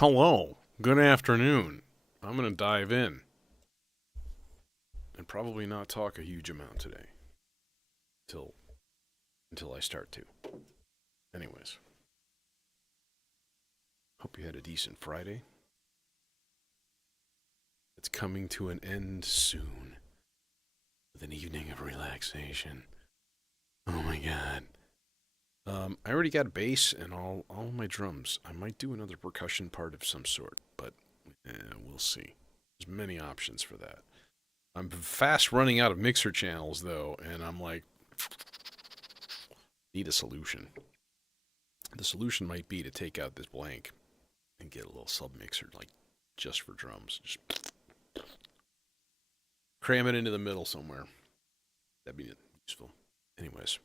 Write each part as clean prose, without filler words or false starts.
Hello, good afternoon. I'm going to dive in and probably not talk a huge amount today until I start to. Anyways, hope you had a decent Friday. It's coming to an end soon with an evening of relaxation. Oh my god. I already got a bass and all my drums. I might do another percussion part of some sort, but we'll see. There's many options for that. I'm fast running out of mixer channels though, and I'm like, need a solution. The solution might be to take out this blank and get a little sub mixer, like just for drums. Just cram it into the middle somewhere. That'd be useful. Anyways,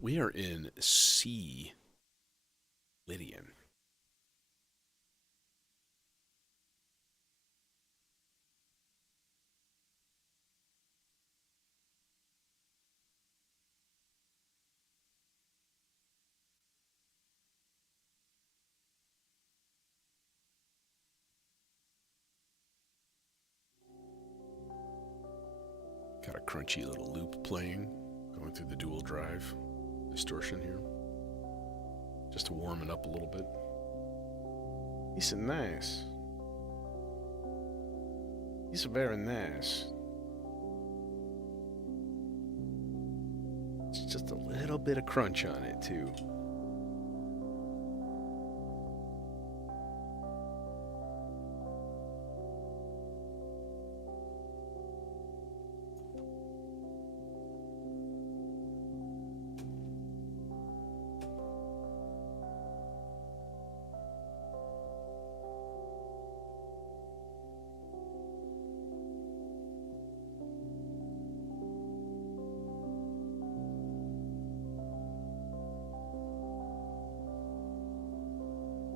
we are in C Lydian. Got a crunchy little loop playing, going through the dual drive distortion here, just to warm it up a little bit. These are nice. These are very nice. It's just a little bit of crunch on it too.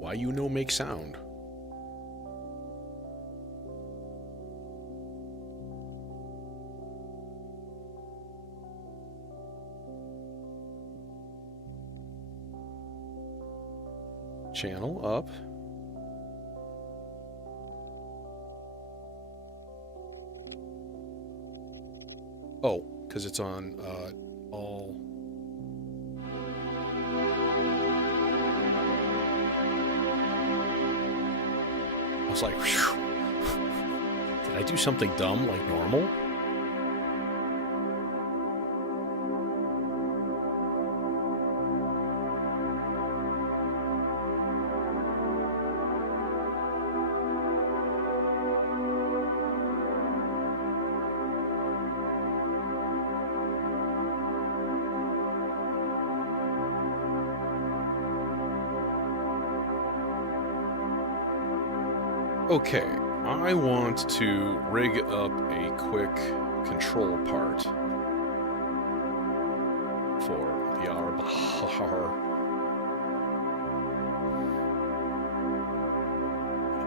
Why you no make sound? Channel up. Oh, because it's on all. I was like, whew. Did I do something dumb like normal? Okay, I want to rig up a quick control part for the Arbahar.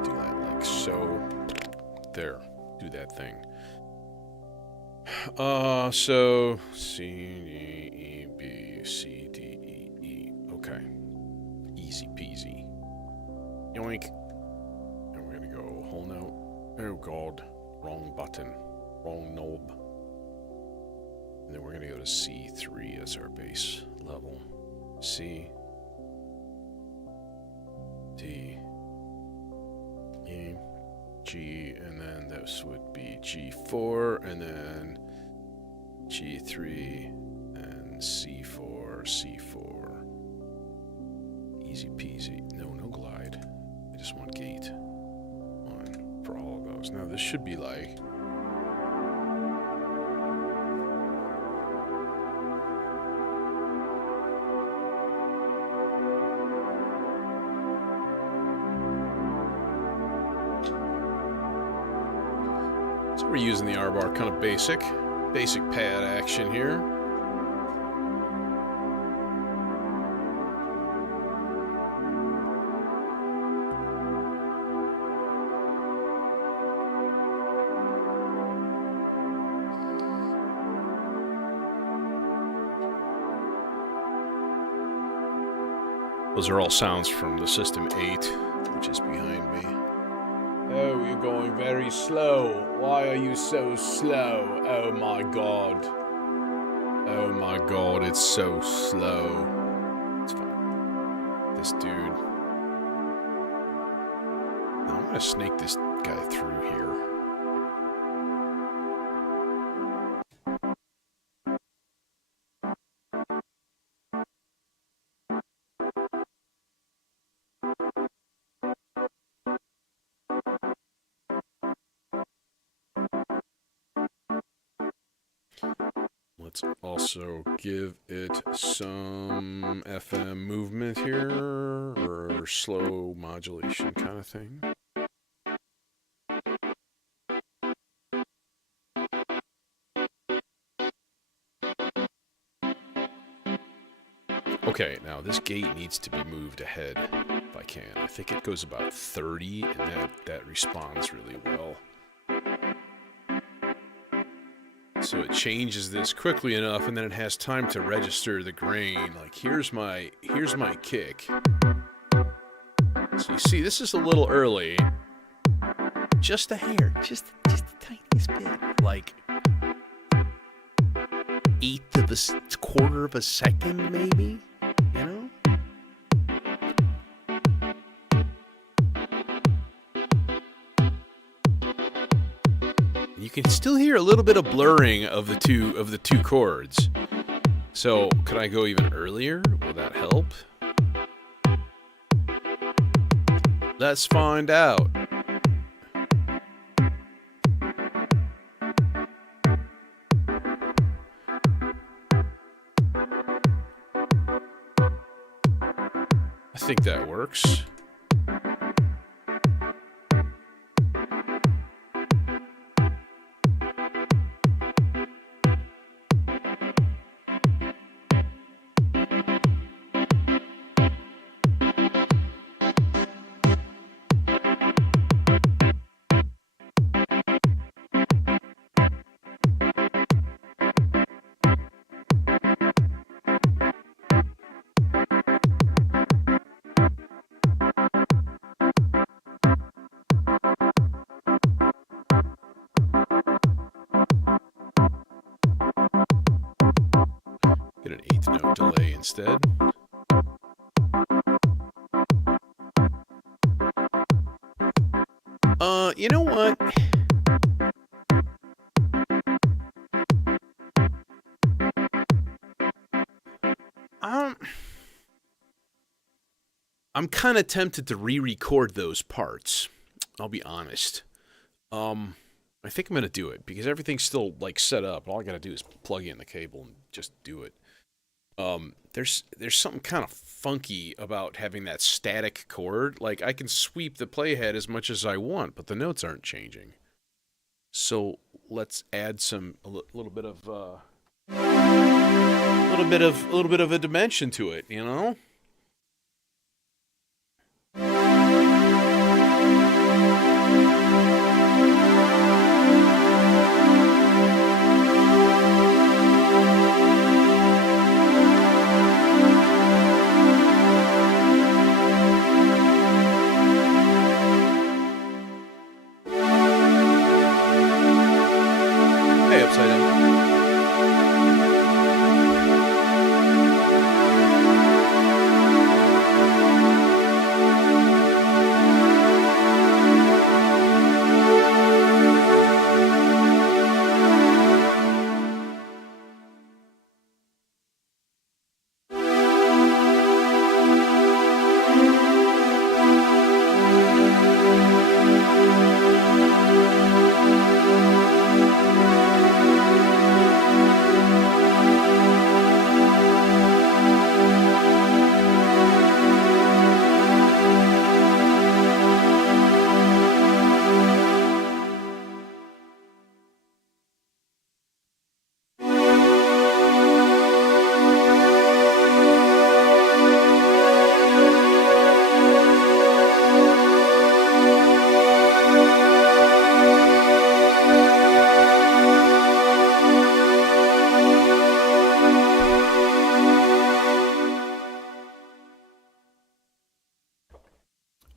Do that like so. There, do that thing. So C, D, E, B, C, D, E, E. Okay, easy peasy. Yoink. Whole note. Oh god, wrong button, wrong knob. And then we're gonna go to C3 as our base level. C, D, E, G, and then this would be G4, and then G3, and C4, C4. Easy peasy. No glide. I just want gate for all of those. Now this should be like so we're using the R bar, kind of basic pad action here. Those are all sounds from the System 8, which is behind me. Oh, you're going very slow. Why are you so slow? Oh my god. Oh my god, it's so slow. It's fine. This dude. Now I'm gonna snake this guy through here. Let's also give it some FM movement here, or slow modulation kind of thing. Okay, now this gate needs to be moved ahead if I can. I think it goes about 30, and that responds really well. So it changes this quickly enough, and then it has time to register the grain. Like, here's my kick. So you see, this is a little early. Just a hair, just the tiniest bit. Like, eighth of a quarter of a second, maybe. You know. You can still hear a little bit of blurring of the two chords. So, could I go even earlier? Will that help? Let's find out. I think that works. Get an eighth note delay instead. You know what? I'm kind of tempted to re-record those parts. I'll be honest. I think I'm gonna do it because everything's still like set up. All I gotta do is plug in the cable and just do it. There's something kind of funky about having that static chord. Like, I can sweep the playhead as much as I want, but the notes aren't changing. So let's add a little bit of a dimension to it, you know? Hey, upside down.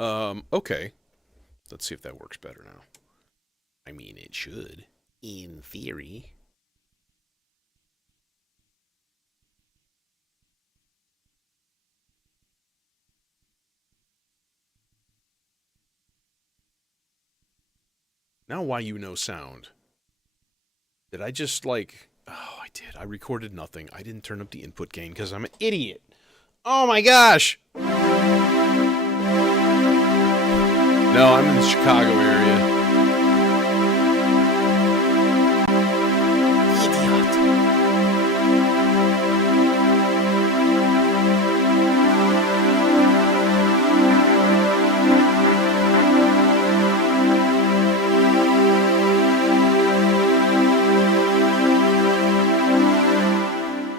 Okay. Let's see if that works better now. I mean, it should. In theory. Now why you know sound? Did I just like... Oh, I did. I recorded nothing. I didn't turn up the input gain because I'm an idiot. Oh my gosh! No, I'm in the Chicago area.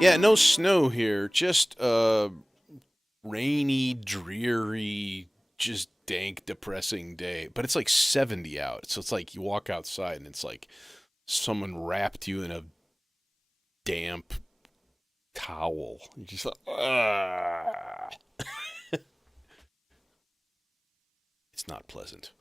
Yeah, no snow here. Just rainy, dreary, just dank, depressing day. But it's like 70 out. So it's like you walk outside and it's like someone wrapped you in a damp towel. You're just like, ah. It's not pleasant.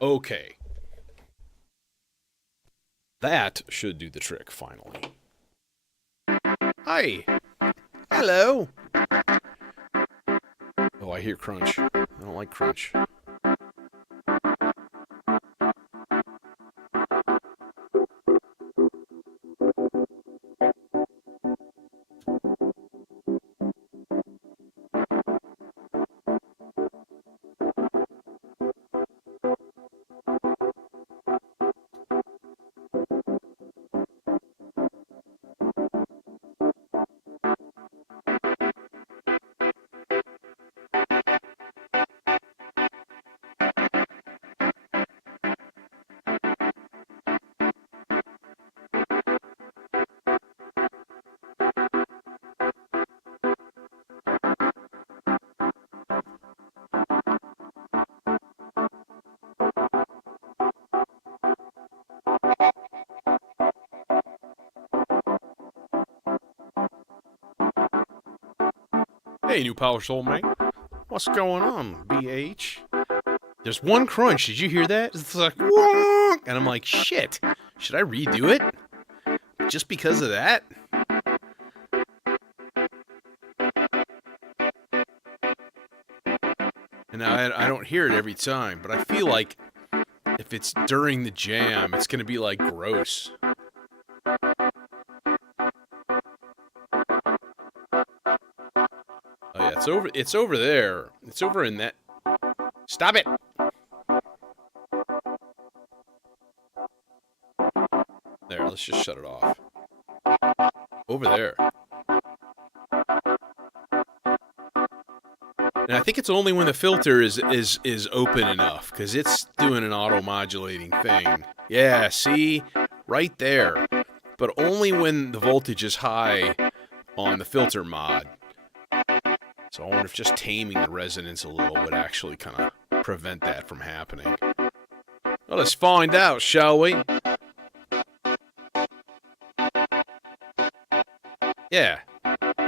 Okay. That should do the trick, finally. Hi. Hello. Oh, I hear crunch. I don't like crunch. Hey, new power soulmate. What's going on, BH? There's one crunch. Did you hear that? It's like, whoa! And I'm like, shit. Should I redo it? Just because of that? And I don't hear it every time, but I feel like if it's during the jam, it's gonna be like gross. Oh yeah, it's over there. It's over in that. Stop it! There, let's just shut it off. Over there. And I think it's only when the filter is open enough, because it's doing an auto-modulating thing. Yeah, see? Right there. But only when the voltage is high on the filter mod. So I wonder if just taming the resonance a little would actually kind of prevent that from happening. Well, let's find out, shall we? Yeah.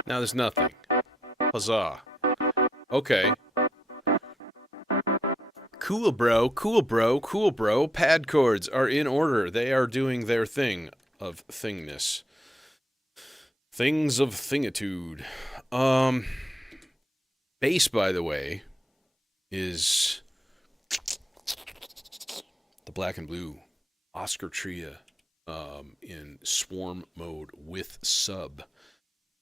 Now there's nothing. Huzzah. Okay. Cool, bro. Cool, bro. Cool, bro. Pad chords are in order. They are doing their thing of thingness. Things of thingitude. Bass, by the way, is the Blacknblu Oscar Tria in swarm mode with sub.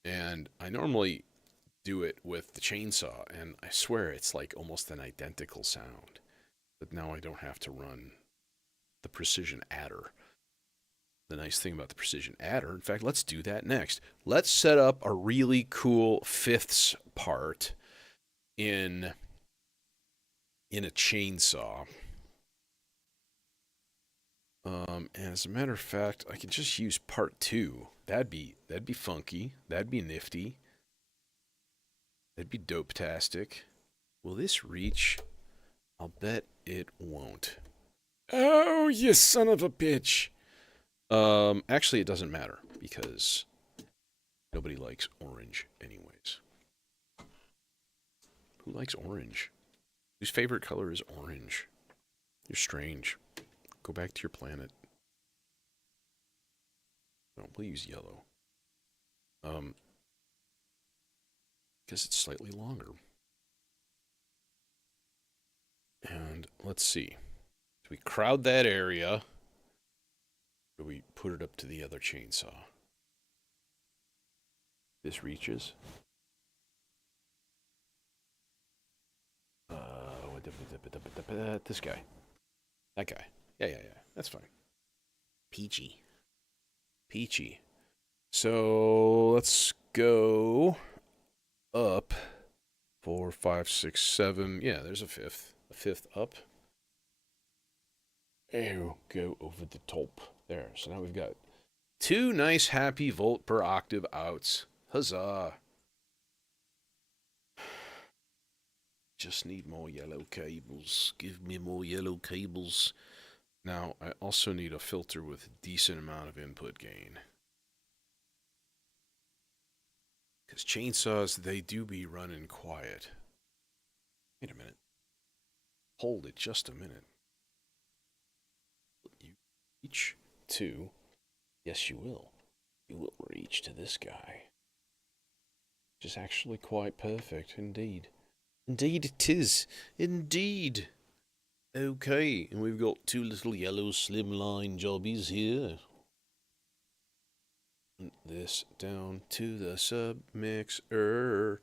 And I normally do it with the chainsaw, and I swear it's like almost an identical sound. But now I don't have to run the precision adder. The nice thing about the precision adder, in fact, let's do that next. Let's set up a really cool fifths part in a chainsaw. And as a matter of fact, I can just use part 2. That'd be funky. That'd be nifty. That'd be dope-tastic. Will this reach? I'll bet it won't. Oh, you son of a bitch. Actually, it doesn't matter because nobody likes orange anyways. Who likes orange? Whose favorite color is orange? You're strange. Go back to your planet. No, we'll use yellow. Because it's slightly longer. And let's see. So we crowd that area. Or we put it up to the other chainsaw. This reaches. This guy. That guy. Yeah. That's fine. Peachy. So let's go up 4, 5, 6, 7. Yeah, there's a fifth. A fifth up. Oh, go over the top. There. So now we've got 2 nice happy volt per octave outs. Huzzah. Just need more yellow cables. Give me more yellow cables. Now, I also need a filter with a decent amount of input gain. Because chainsaws, they do be running quiet. Wait a minute. Hold it just a minute. You reach to... Yes, you will. You will reach to this guy. Which is actually quite perfect, indeed. Indeed it is. Indeed. Okay, and we've got 2 little yellow slimline jobbies here. This down to the submixer.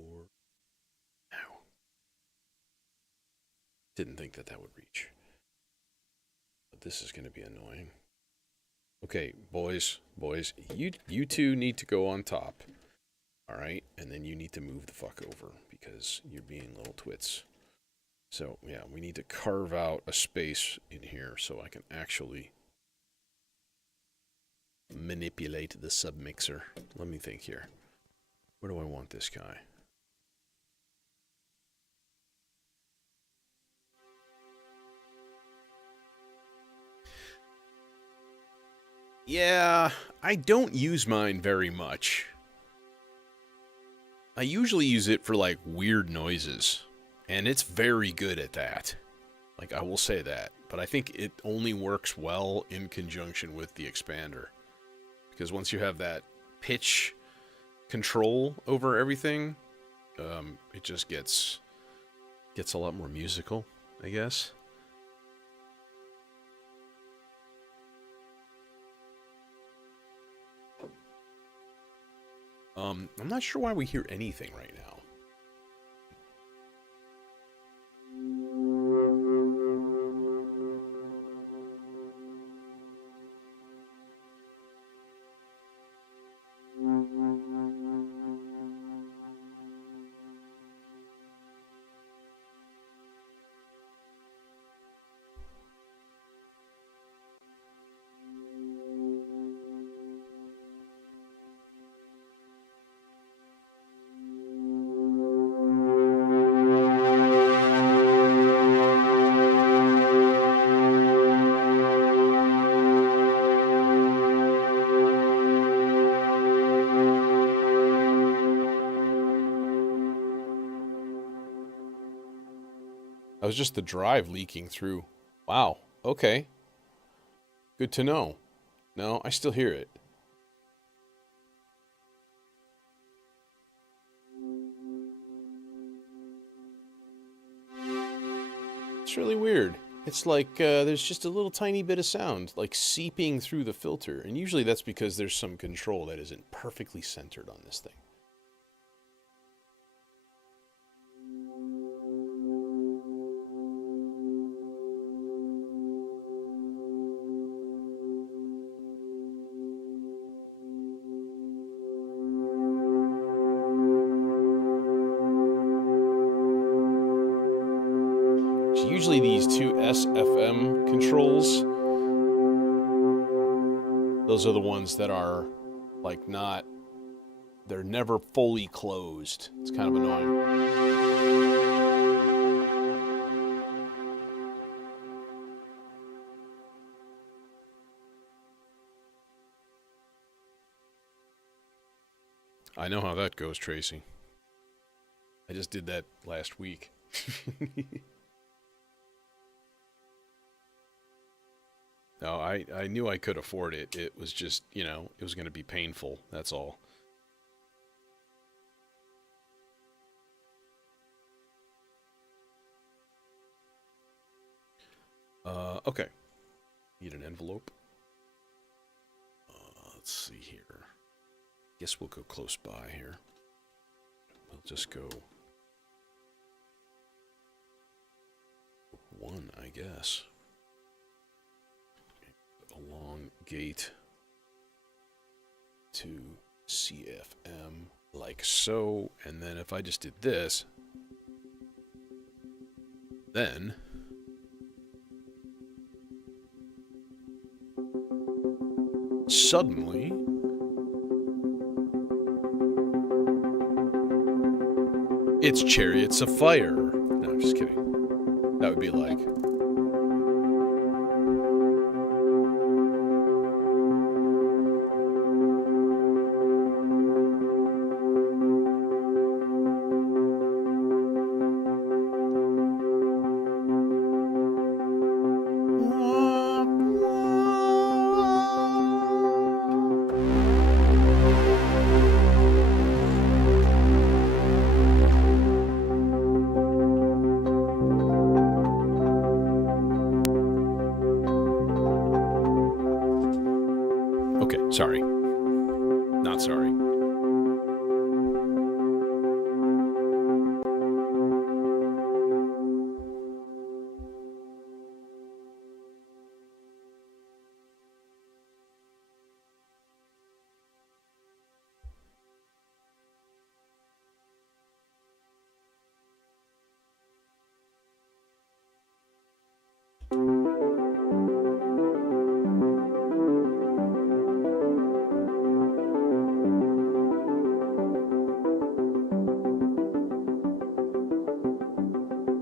Ow. Didn't think that would reach. But this is going to be annoying. Okay, boys, you 2 need to go on top. Alright, and then you need to move the fuck over because you're being little twits. So, yeah, we need to carve out a space in here so I can actually manipulate the submixer. Let me think here. Where do I want this guy? Yeah, I don't use mine very much. I usually use it for, like, weird noises. And it's very good at that. Like, I will say that. But I think it only works well in conjunction with the expander. Because once you have that pitch control over everything, it just gets a lot more musical, I guess. I'm not sure why we hear anything right now. That was just the drive leaking through. Wow. Okay. Good to know. No, I still hear it. It's really weird. It's like there's just a little tiny bit of sound, like seeping through the filter. And usually that's because there's some control that isn't perfectly centered on this thing. Usually these two SFM controls, those are the ones that are like not, they're never fully closed. It's kind of annoying. I know how that goes, Tracy. I just did that last week. No, I knew I could afford it. It was just, you know, it was going to be painful. That's all. Okay. Need an envelope. Let's see here. Guess we'll go close by here. We'll just go 1, I guess. Along gate to CFM like so, and then if I just did this, then suddenly it's Chariots of Fire. No, I'm just kidding. That would be like sorry. Not sorry.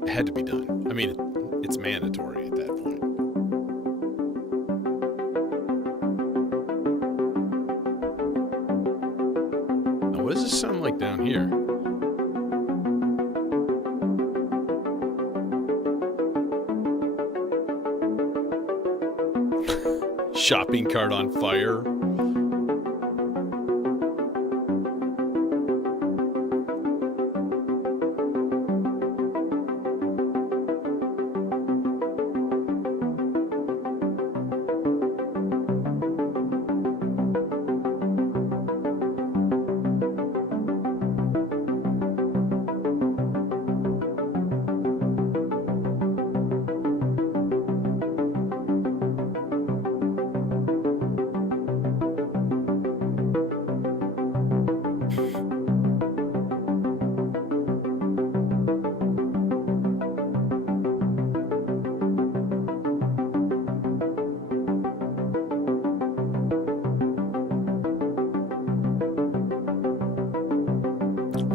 Had to be done. I mean, it's mandatory at that point. Now, what does this sound like down here? Shopping cart on fire.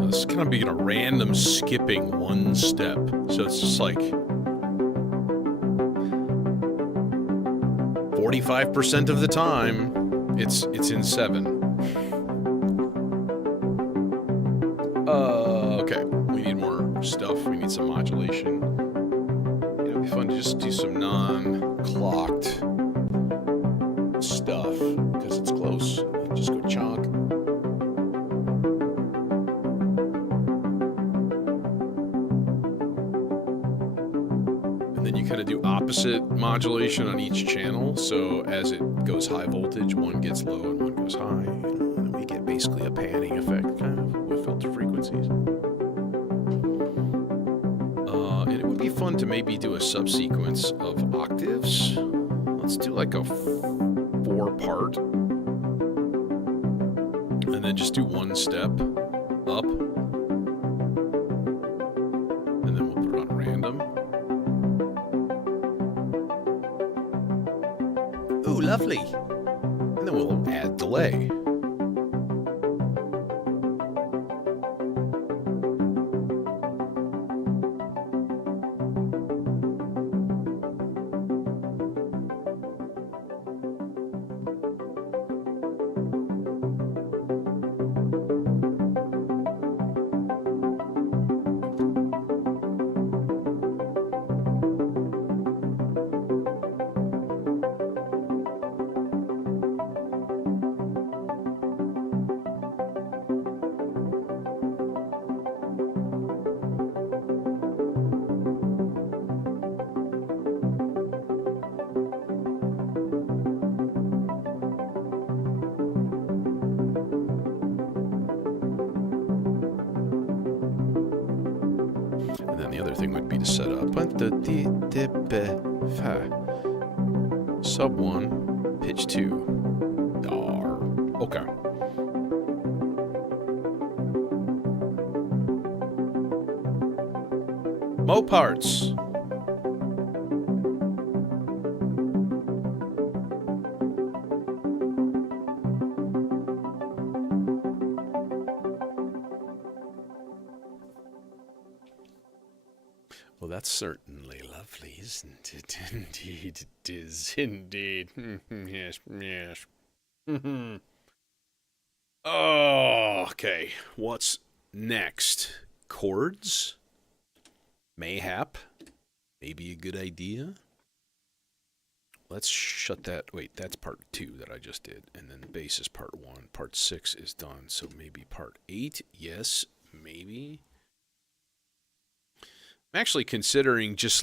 It's gonna be a random skipping one step, so it's just like 45% of the time it's in 7. Okay, we need more stuff. We need some modulation. It'd be fun to just do some non-clocked stuff because it's close. Just go chonk. And then you kind of do opposite modulation on each channel. So as it goes high voltage, one gets low and one goes high. And then we get basically a panning effect kind of with filter frequencies. And it would be fun to maybe do a subsequence of octaves. Let's do like a 4-part. And then just do one step up. And then we'll put it on random. Ooh, lovely. And then we'll add delay. To set up sub 1 pitch 2 okay. Mo parts. Well, that's certainly lovely, isn't it? Indeed, it is. Indeed. Yes, yes. Oh, okay. What's next? Chords? Mayhap? Maybe a good idea? Let's shut that. Wait, that's part 2 that I just did. And then bass is part 1. Part 6 is done. So maybe part 8? Yes, maybe. I'm actually considering just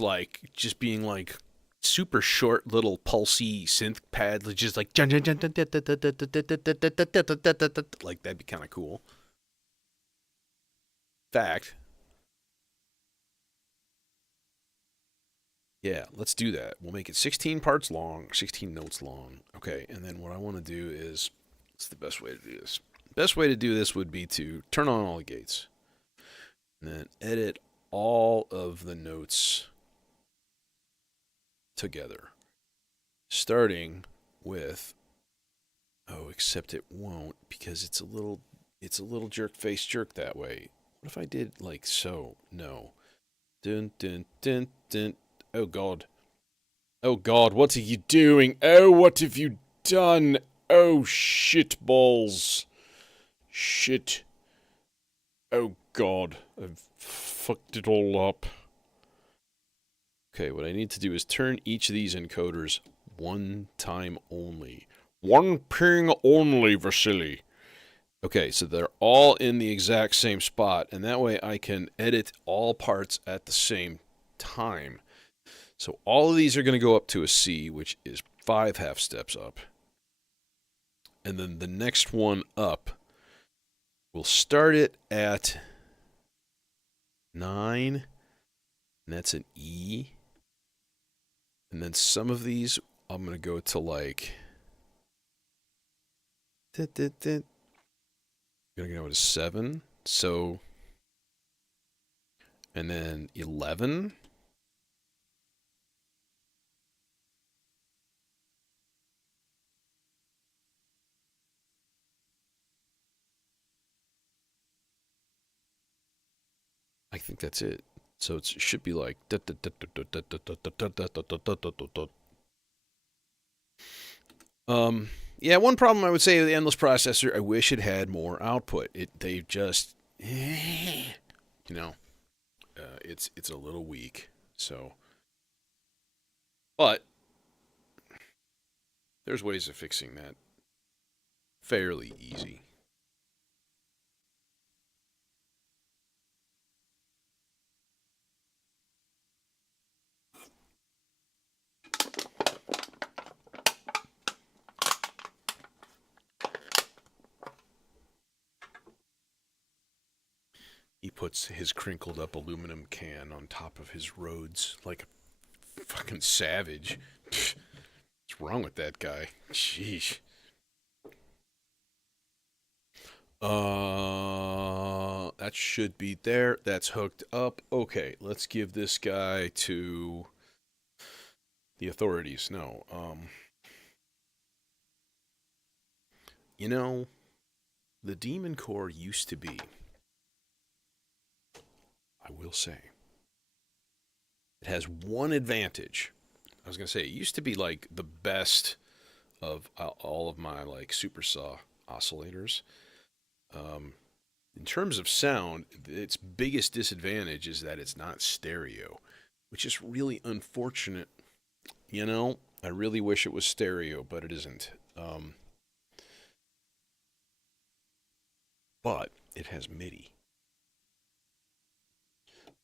being like super short little pulsy synth pad, just like like that'd be kind of cool. Fact. Yeah, let's do that. We'll make it 16 parts long, 16 notes long. Okay, and then what I want to do is, what's the best way to do this? Best way to do this would be to turn on all the gates. And then edit all of the notes together, starting with except it won't, because it's a little jerk face jerk that way. What if I did like so? No. Dun dun dun dun. Oh god, what are you doing? Oh, what have you done? Oh, shit balls. Shit. Oh god, I've fucked it all up. Okay, what I need to do is turn each of these encoders one time only. One ping only, Vasily. Okay, so they're all in the exact same spot, and that way I can edit all parts at the same time. So all of these are going to go up to a C, which is 5 half steps up. And then the next one up, we'll start it at 9, and that's an E. And then some of these, I'm going to go to like... I'm going to go to 7. So... And then 11. I think that's it. So it should be like... Yeah, one problem I would say with the endless processor, I wish it had more output. They just... You know... it's a little weak, so... But... There's ways of fixing that. Fairly easy. He puts his crinkled up aluminum can on top of his Rhodes like a fucking savage. What's wrong with that guy? Sheesh. That should be there. That's hooked up. Okay, let's give this guy to the authorities. No, you know, the Demon Core used to be, I will say, it has one advantage. I was gonna say it used to be like the best of all of my like super saw oscillators. In terms of sound, its biggest disadvantage is that it's not stereo, which is really unfortunate. You know, I really wish it was stereo, but it isn't. But it has MIDI.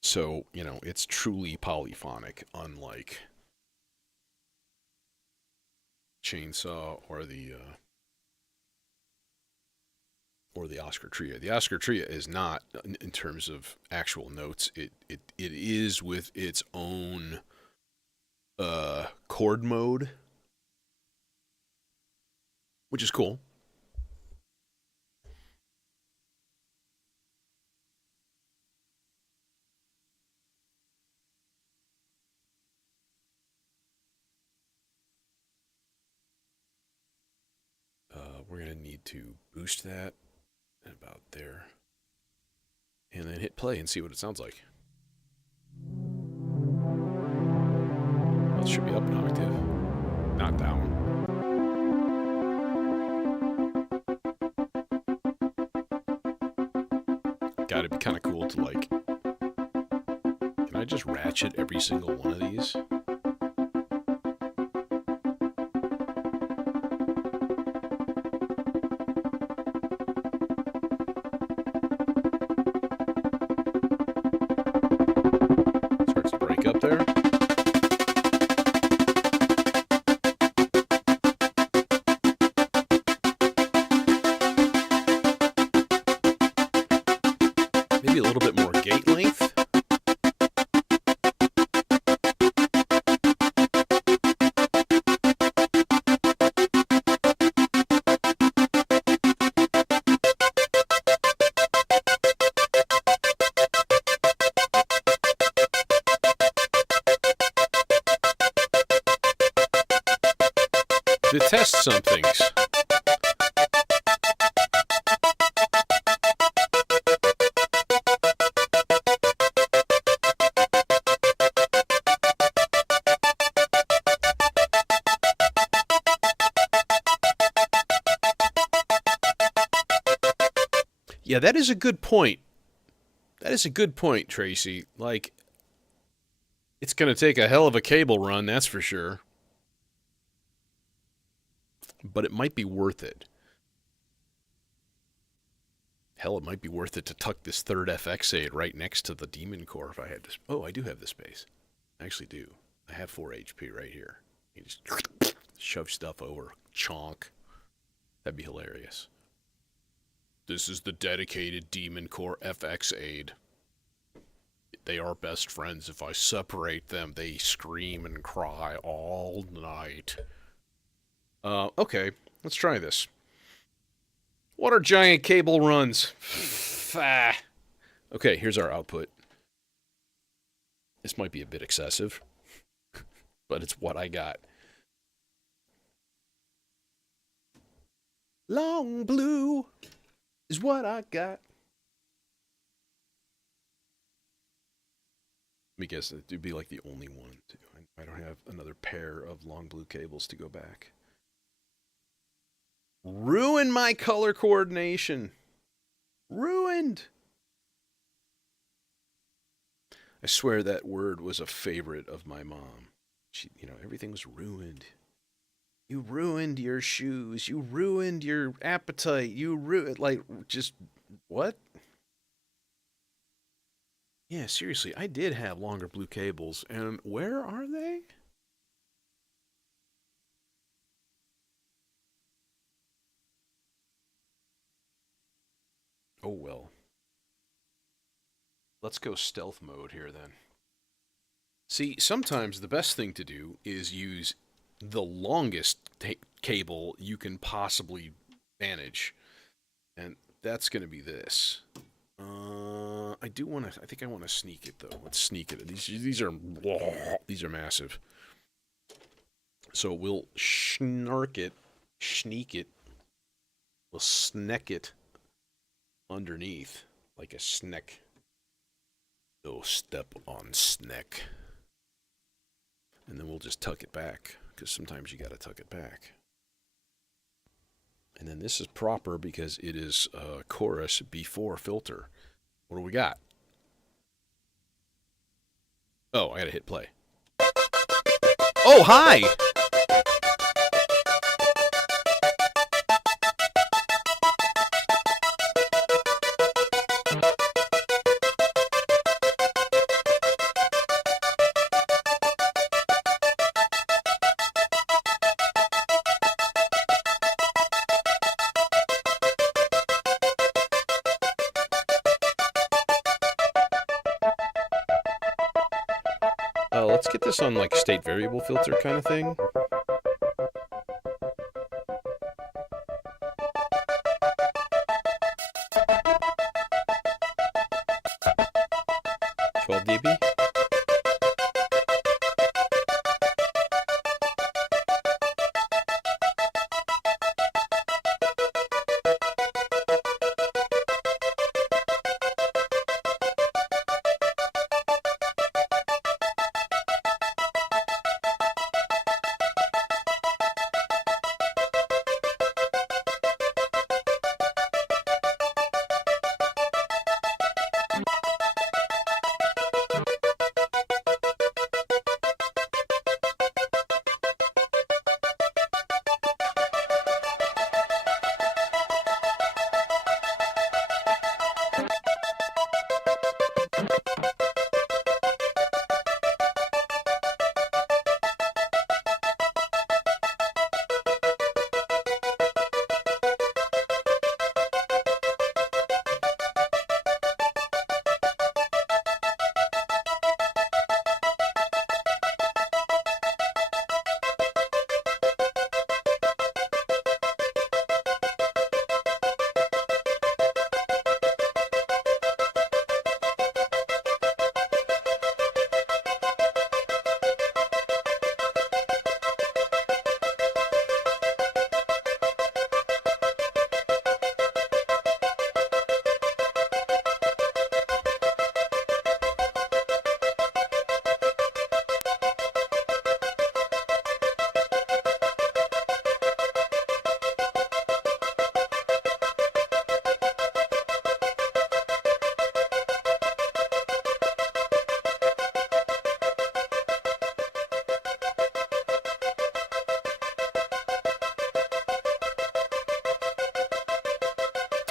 So, you know, it's truly polyphonic, unlike Chainsaw or the Oscar Tria. The Oscar Tria is not, in terms of actual notes, it is with its own chord mode, which is cool. We're going to need to boost that about there. And then hit play and see what it sounds like. Well, it should be up an octave, not down. Gotta be kind of cool to like, can I just ratchet every single one of these? Starts to break up there. Maybe a little bit more gate length. To test some things. Yeah, that is a good point. That is a good point, Tracy. Like, it's going to take a hell of a cable run, that's for sure. But it might be worth it. Hell, it might be worth it to tuck this third FX aid right next to the Demon Core if I had this. Oh, I do have the space. I actually do. I have 4 HP right here. You just shove stuff over. Chonk. That'd be hilarious. This is the dedicated Demon Core FX aid. They are best friends. If I separate them, they scream and cry all night. Okay, let's try this. What are giant cable runs? Okay, here's our output. This might be a bit excessive, but it's what I got. Long blue is what I got. Let me guess, it'd be like the only one. I don't have another pair of long blue cables to go back. Ruined my color coordination. Ruined. I swear that word was a favorite of my mom. She, you know, everything was ruined. You ruined your shoes. You ruined your appetite. You ruined, like, just, what? Yeah, seriously, I did have longer blue cables, and where are they? Oh, well. let's go stealth mode here then. See, sometimes the best thing to do is use the longest cable you can possibly manage. And that's going to be this. I do want to, I think I want to sneak it though. Let's sneak it. These are massive. So we'll sneak it. We'll sneck it underneath like a sneck. No step on sneck. And then we'll just tuck it back, because sometimes you got to tuck it back. And then this is proper because it is chorus before filter. What do we got? Oh, I got to hit play. Oh, hi! Let's get this on like state variable filter kind of thing. dB.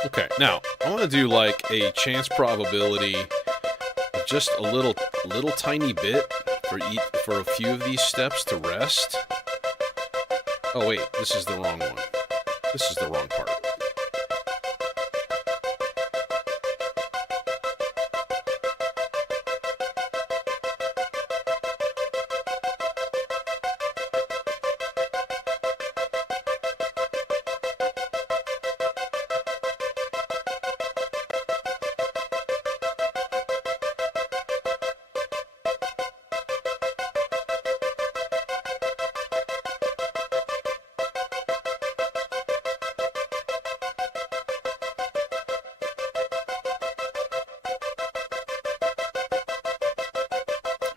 Okay, now I want to do like a chance probability of just a little tiny bit for a few of these steps to rest. Oh wait, this is the wrong one. This is the wrong part.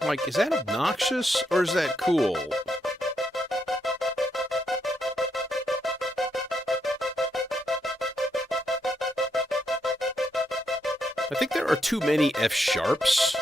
Like, is that obnoxious or is that cool? I think there are too many F sharps.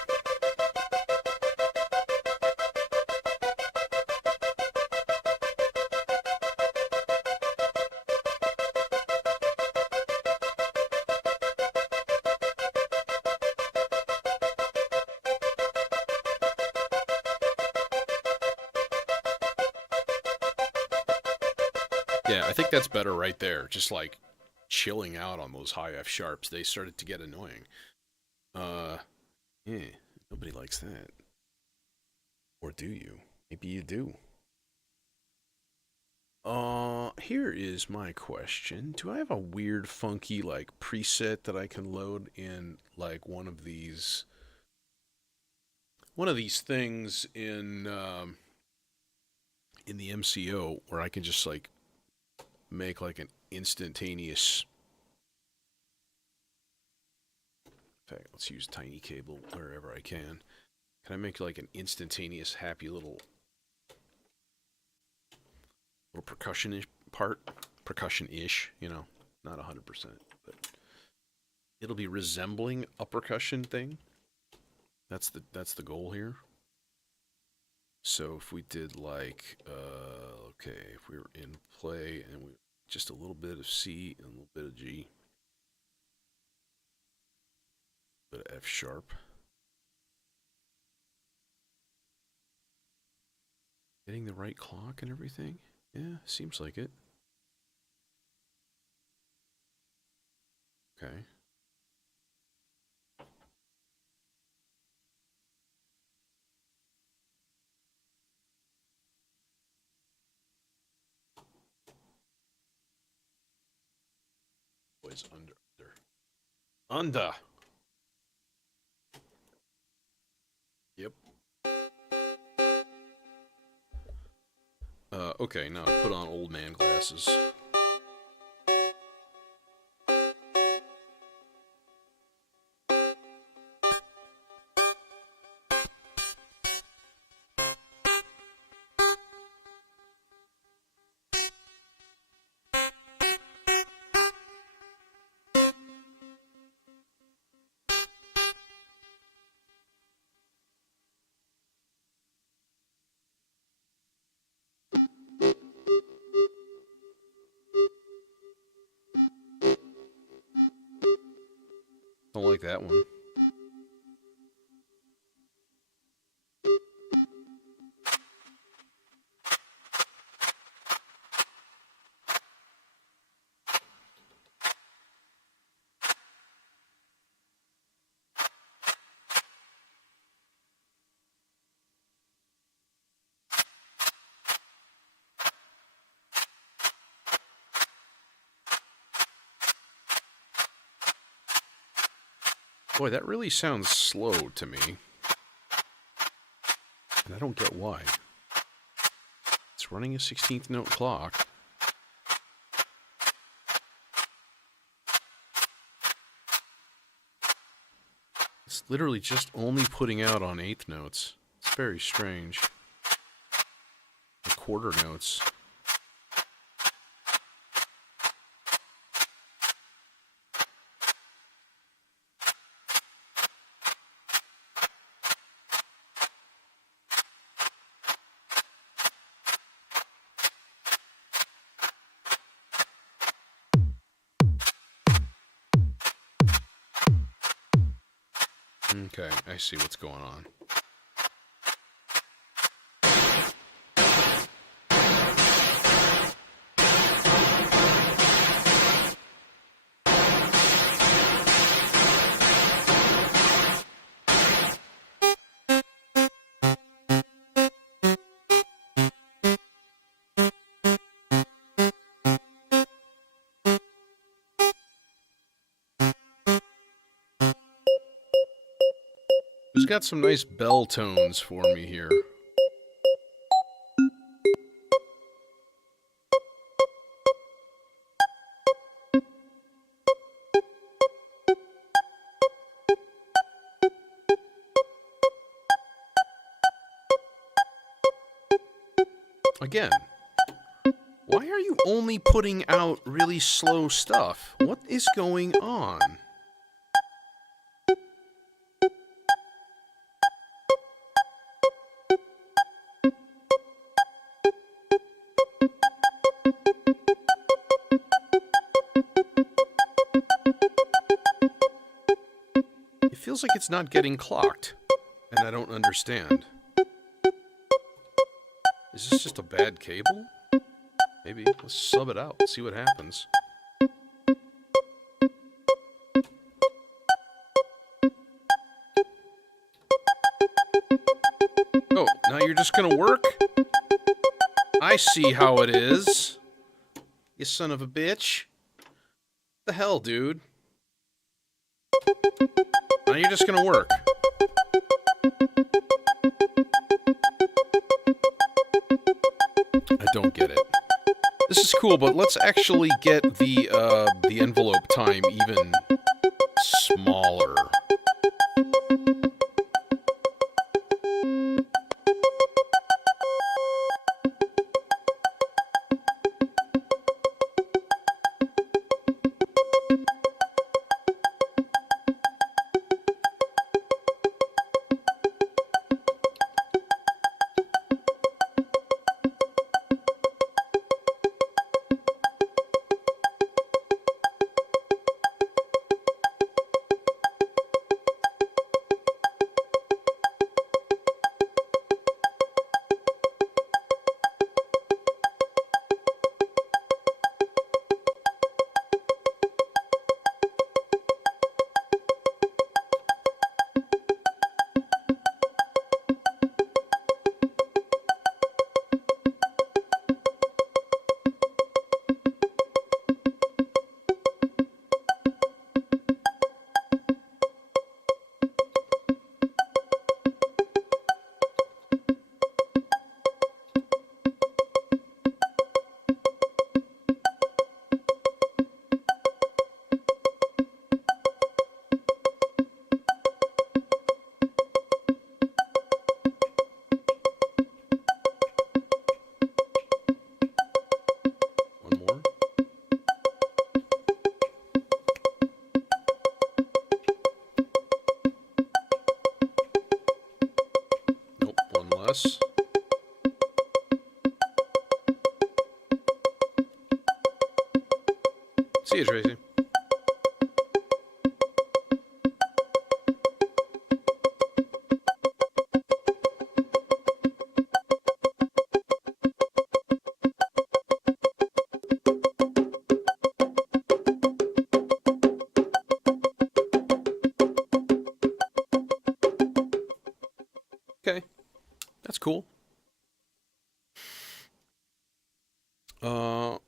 Yeah, I think that's better right there. Just like chilling out on those high F sharps. They started to get annoying. Yeah, nobody likes that. Or do you? Maybe you do. Here is my question. Do I have a weird, funky, like, preset that I can load in, like, one of these things in the MCO where I can just, like, make, like, an instantaneous... In fact, let's use tiny cable wherever I can. Can I make, like, an instantaneous, happy little percussion-ish part? Percussion-ish, you know, not 100%, but it'll be resembling a percussion thing. That's the goal here. So if we did like, okay, if we were in play and we just a little bit of C and a little bit of G, a bit of F sharp. Getting the right clock and everything? Yeah, seems like it. Okay. Boys, under. Yep. Okay, now put on old man glasses. Don't like that one. Boy, that really sounds slow to me. And I don't get why. It's running a 16th note clock. It's literally just only putting out on 8th notes. It's very strange. The quarter notes. Okay, I see what's going on. It's got some nice bell tones for me here. Again, why are you only putting out really slow stuff? What is going on? It feels like it's not getting clocked, and I don't understand. Is this just a bad cable? Maybe. Let's sub it out, see what happens. Oh, now you're just gonna work? I see how it is. You son of a bitch. The hell, dude? Now you're just gonna work. I don't get it. This is cool, but let's actually get the envelope time even smaller. Us. See you, Tracy. Okay. That's cool.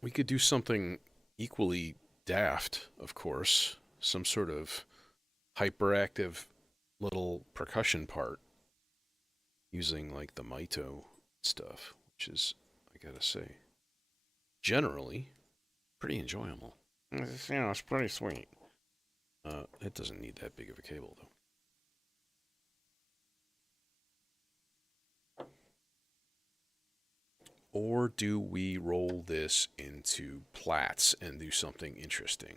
We could do something equally daft, of course. Some sort of hyperactive little percussion part using like the mito stuff, which is, I gotta say, generally pretty enjoyable. Yeah, it's pretty sweet. It doesn't need that big of a cable, though. Or do we roll this into plats and do something interesting?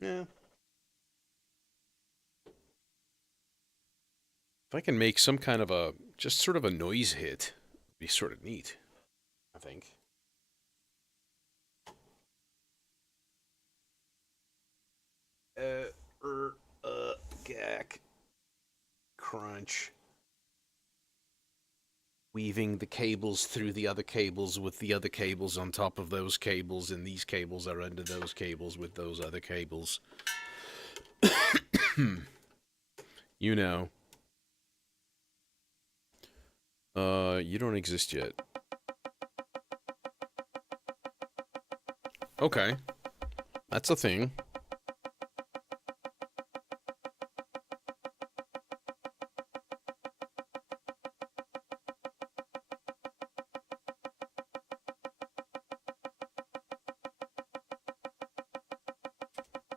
Yeah. If I can make some kind of a, just sort of a noise hit, it'd be sort of neat, I think. Gack. Crunch. Weaving the cables through the other cables with the other cables on top of those cables, and these cables are under those cables with those other cables. You know. You don't exist yet. Okay. That's a thing.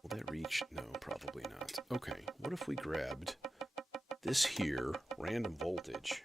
Will that reach? No, probably not. Okay, what if we grabbed this here, random voltage,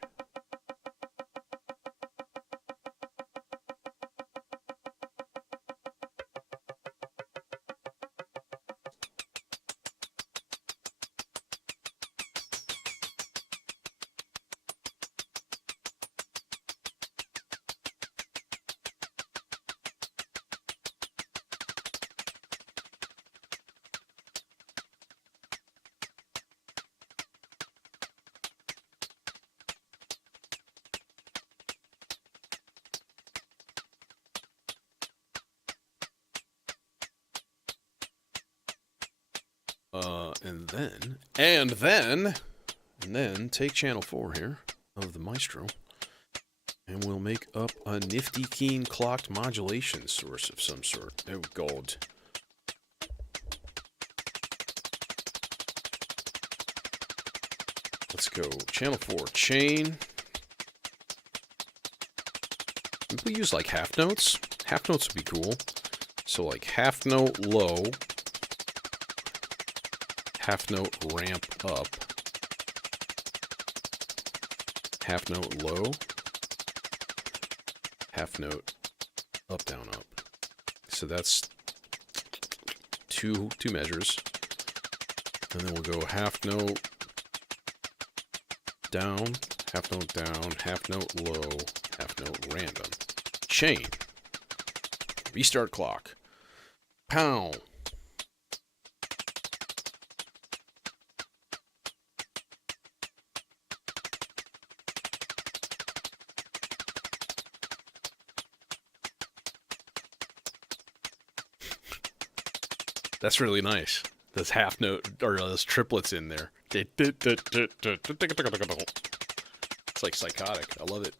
And then take channel 4 here of the Maestro, and we'll make up a nifty keen clocked modulation source of some sort. Oh god. Let's go channel 4 chain. We use like half notes. Half notes would be cool. So like half note low, half note ramp up, half note low, half note up, down, up. So that's two measures. And then we'll go half note down, half note down, half note low, half note random. Chain. Restart clock. Pow. That's really nice. Those half note, or those triplets in there. It's like psychotic. I love it.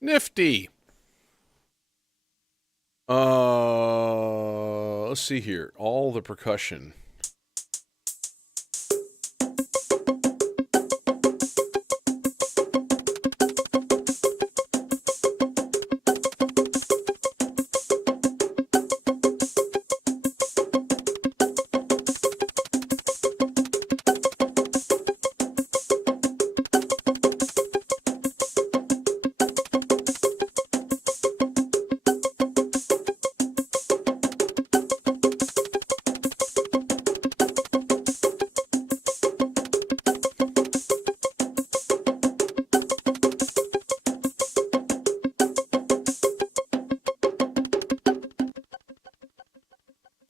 Nifty. Let's see here. All the percussion.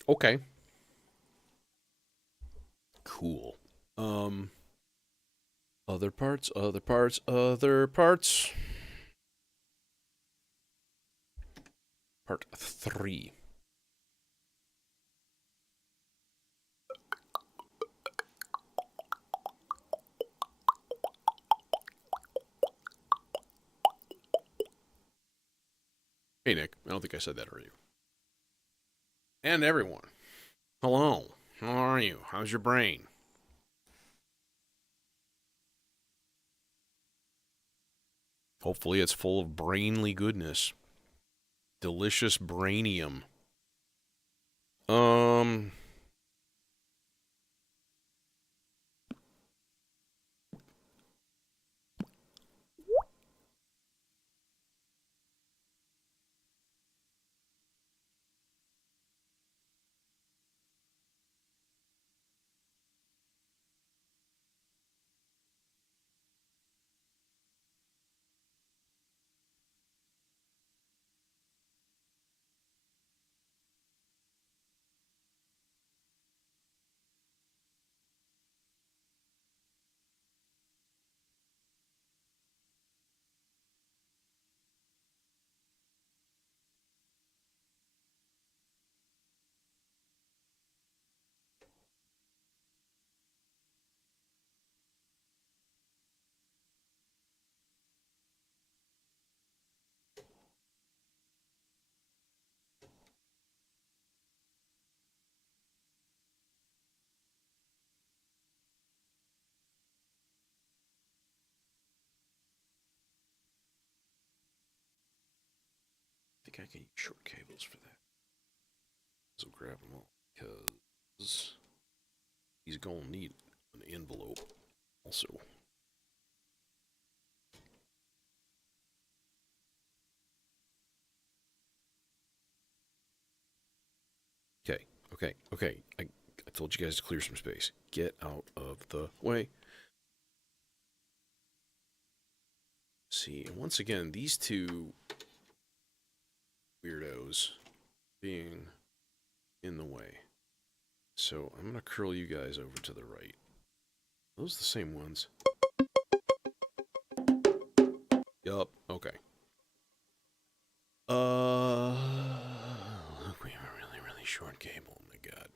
Okay. Cool. Other parts, other parts, other parts. Part 3. Hey, Nick. I don't think I said that earlier. And everyone. Hello. How are you? How's your brain? Hopefully it's full of brainly goodness. Delicious brainium. I think I can use short cables for that. So grab them all because he's gonna need an envelope also. Okay, okay. I told you guys to clear some space. Get out of the way. See, and once again, these two weirdos being in the way. So I'm going to curl you guys over to the right. Those are the same ones. Yup, okay. Look, we have a really, really short cable. Oh my god.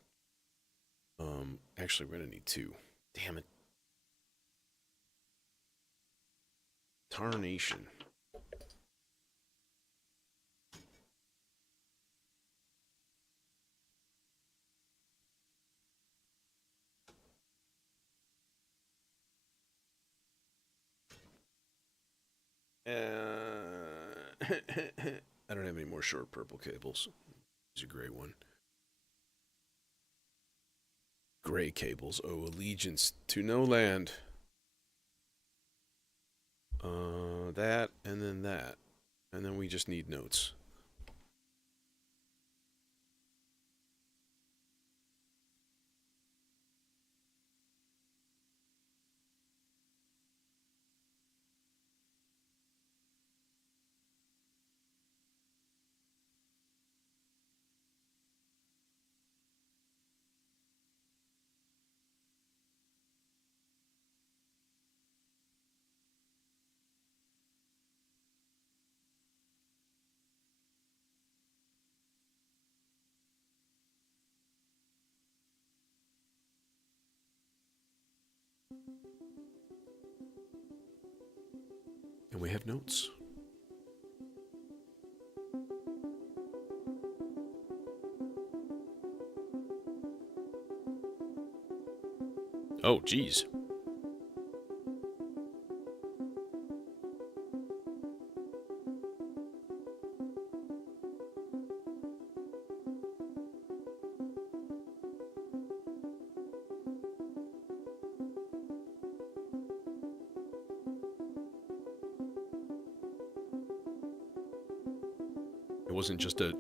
Actually, we're gonna need two. Damn it. Tarnation. I don't have any more short purple cables. There's a gray one. Gray cables owe allegiance to no land. That, and then that. And then we just need notes. And we have notes. Oh, geez. It wasn't just a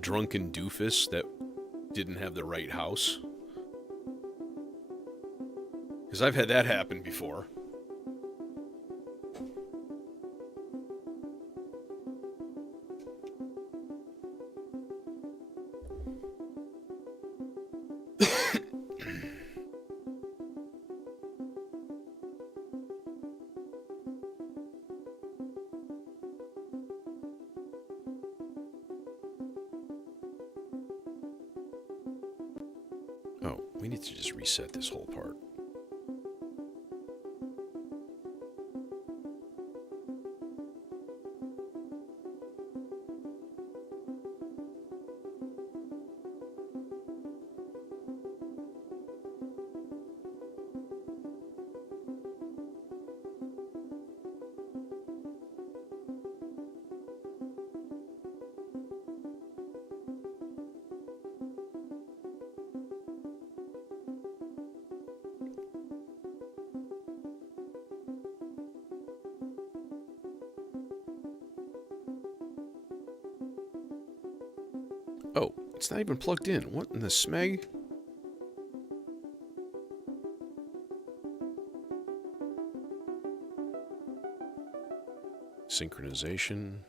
drunken doofus that didn't have the right house. Because I've had that happen before. Oh, we need to just reset this whole part. Oh, it's not even plugged in. What in the smeg? Synchronization.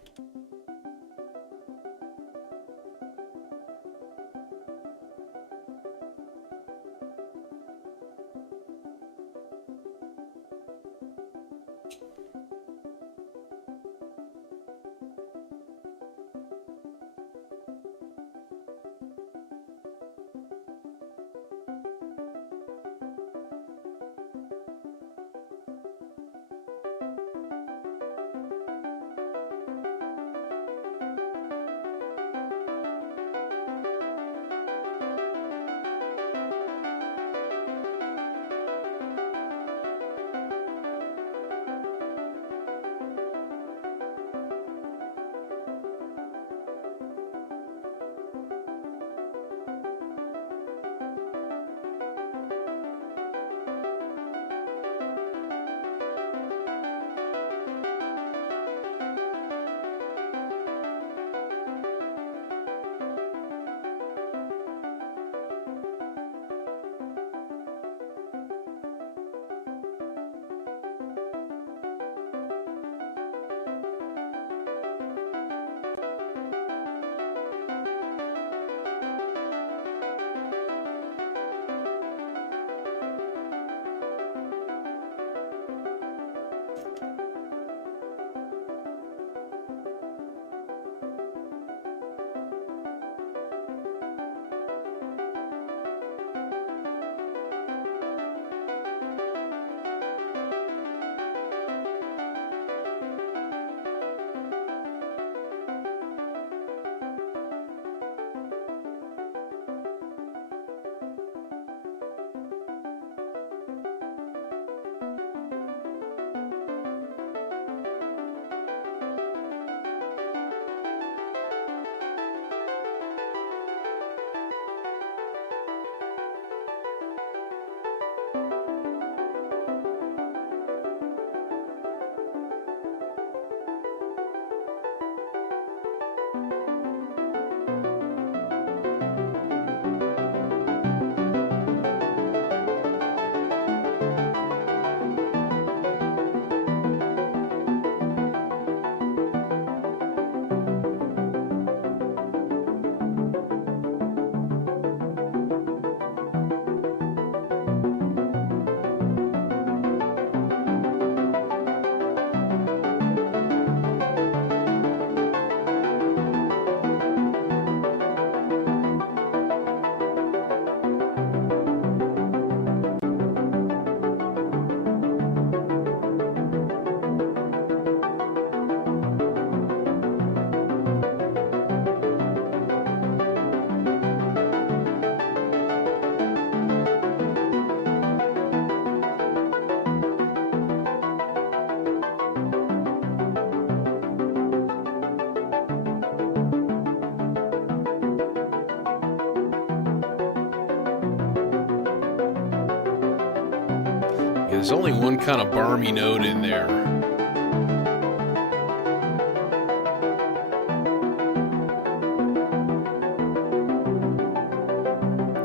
There's only one kind of barmy note in there.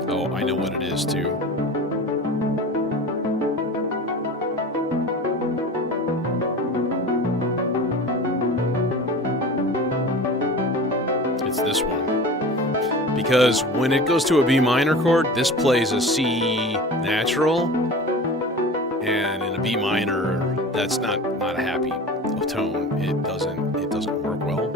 Oh, I know what it is too. It's this one. Because when it goes to a B minor chord, this plays a C natural. And in a B minor, that's not a happy tone. It doesn't work well.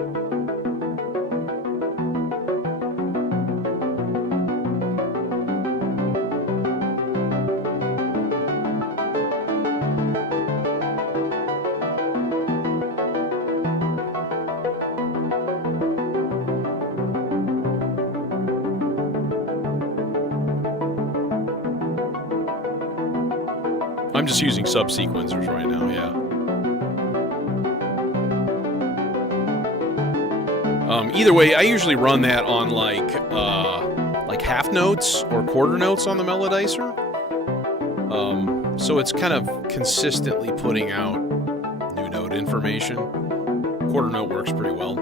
I'm just using sub-sequencers right now, yeah. Either way, I usually run that on like half notes or quarter notes on the melodizer. So it's kind of consistently putting out new note information. Quarter note works pretty well.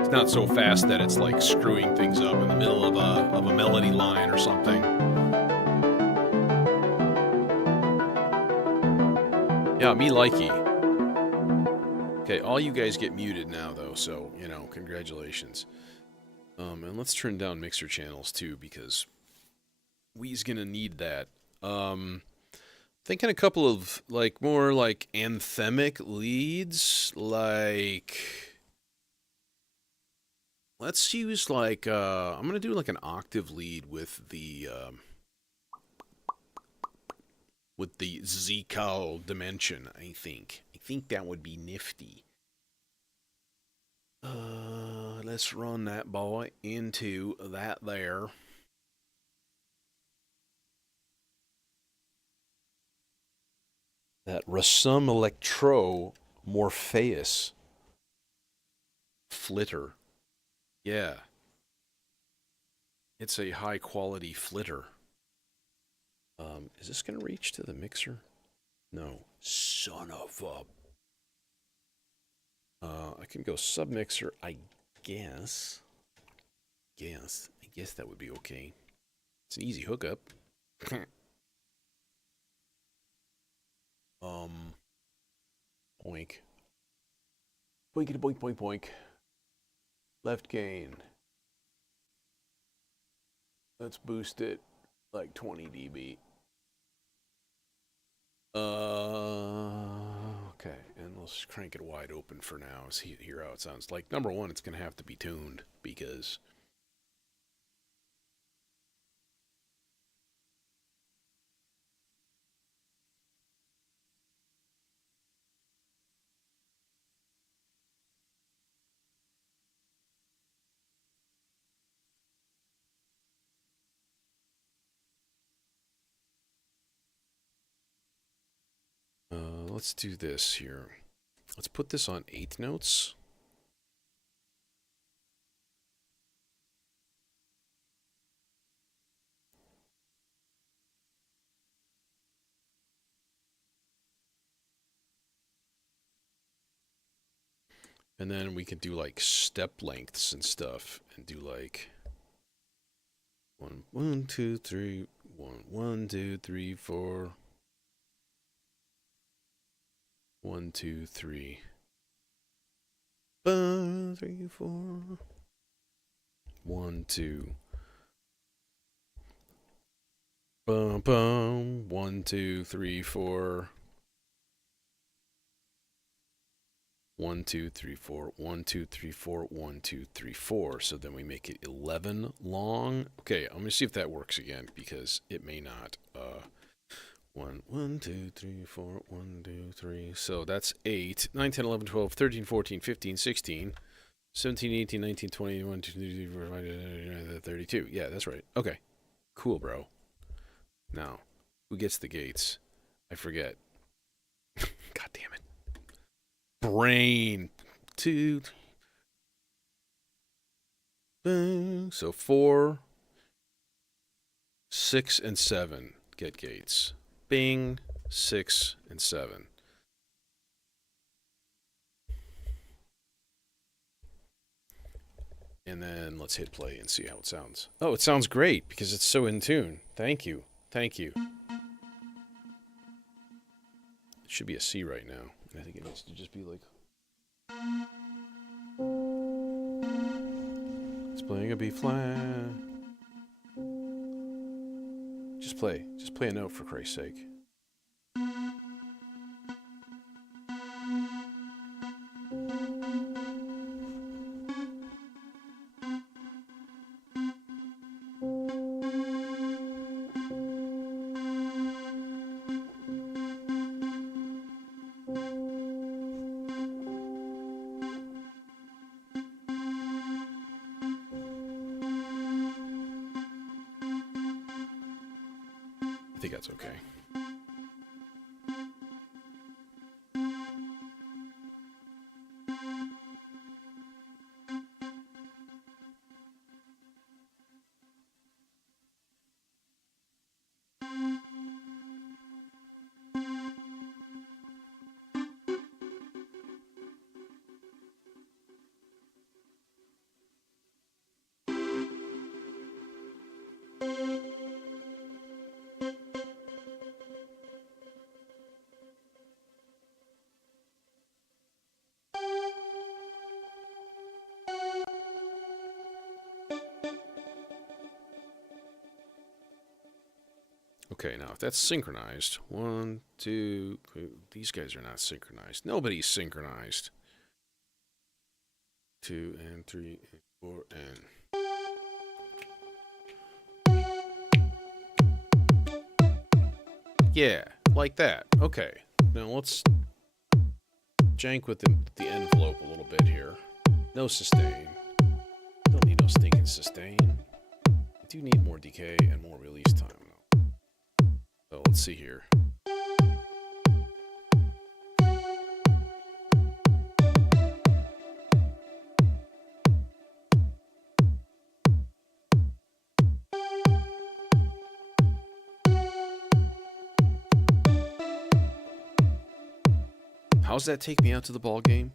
It's not so fast that it's like screwing things up in the middle of a melody line or something. Yeah, me likey. Okay, all you guys get muted now, though, so, you know, congratulations. And let's turn down mixer channels, too, because we's gonna need that. Thinking a couple of, like, more, like, anthemic leads, like... Let's use, like, I'm gonna do, like, an octave lead with the Z-call dimension, I think. I think that would be nifty. Let's run that boy into that there. That Rassum Electro Morpheus flitter. Yeah. It's a high quality flitter. Is this going to reach to the mixer? No. Son of a... I can go sub-mixer, I guess. I guess that would be okay. It's an easy hookup. Boink. Boinkity boink boink boink. Left gain. Let's boost it like 20 dB. Okay, and let's crank it wide open for now. See, hear how it sounds. Like, number one, it's going to have to be tuned, because... let's do this here. Let's put this on 8th notes. And then we could do like step lengths and stuff, and do like 1, 1, 2, 3, 1, 1, 2, 3, 4. 1, 2, 3. 5, 3, 4. 1, 2. Bum, bum. 1, 2, 3, 4. 1, 2, 3, 4. 1, 2, 3, 4. 1, 2, 3, 4. So then we make it 11 long. Okay, I'm gonna see if that works again, because it may not. 1, 1, 2, 3, 4, 1, 2, 3. So that's 8, 9, 10, 11, 12, 13, 14, 15, 16, 17, 18, 19, 20, 21, 22, 23, 24, 32. Yeah, that's right. Okay. Cool, bro. Now, who gets the gates? I forget. God damn it. Brain. 2. So 4, 6, and 7 get gates. Bing, 6, and 7. And then let's hit play and see how it sounds. Oh, it sounds great because it's so in tune. Thank you. Thank you. It should be a C right now. And I think it needs to just be like... It's playing a B flat. Just play. Just play a note for Christ's sake. I think that's okay. Okay, now if that's synchronized, 1, 2, these guys are not synchronized. Nobody's synchronized. 2 and 3 and 4 and... Yeah, like that. Okay, now let's jank with the envelope a little bit here. No sustain. Don't need no stinking sustain. I do need more decay and more release time. So let's see here. How's that take me out to the ball game?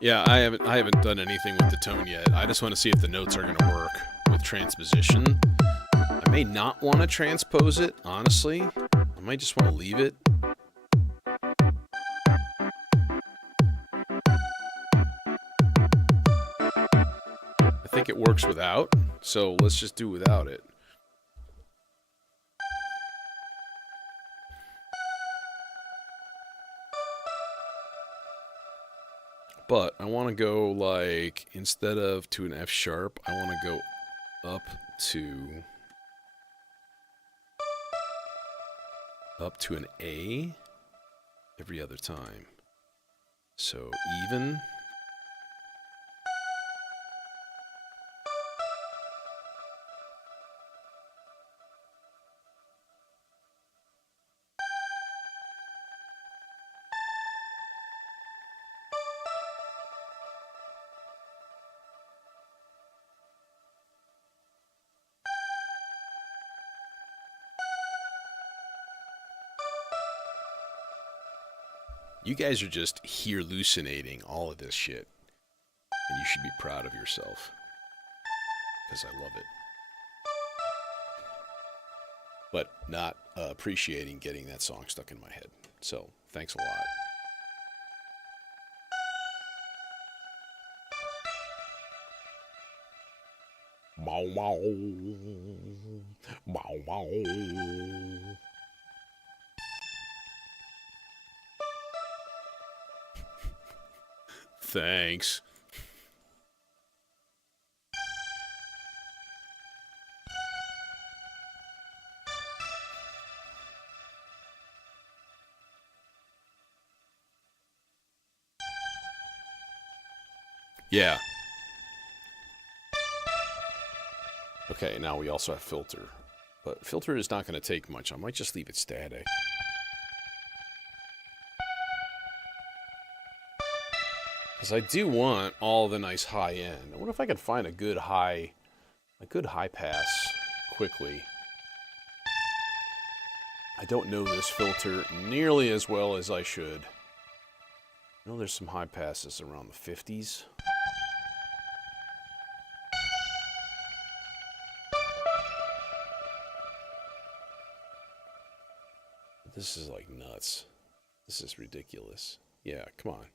Yeah, I haven't done anything with the tone yet. I just want to see if the notes are going to work with transposition. I may not want to transpose it, honestly. I might just want to leave it. I think it works without, so let's just do without it. But I want to go, like, instead of to an F sharp, I want to go up to an A every other time. So even. You guys are just here hallucinating all of this shit. And you should be proud of yourself. Because I love it. But not appreciating getting that song stuck in my head. So, thanks a lot. Bow, bow. Bow, bow. Thanks. Yeah. Okay, now we also have filter. But filter is not going to take much. I might just leave it static. Because I do want all the nice high end. I wonder if I could find a good high pass quickly. I don't know this filter nearly as well as I should. I know there's some high passes around the 50s. This is like nuts. This is ridiculous. Yeah, come on.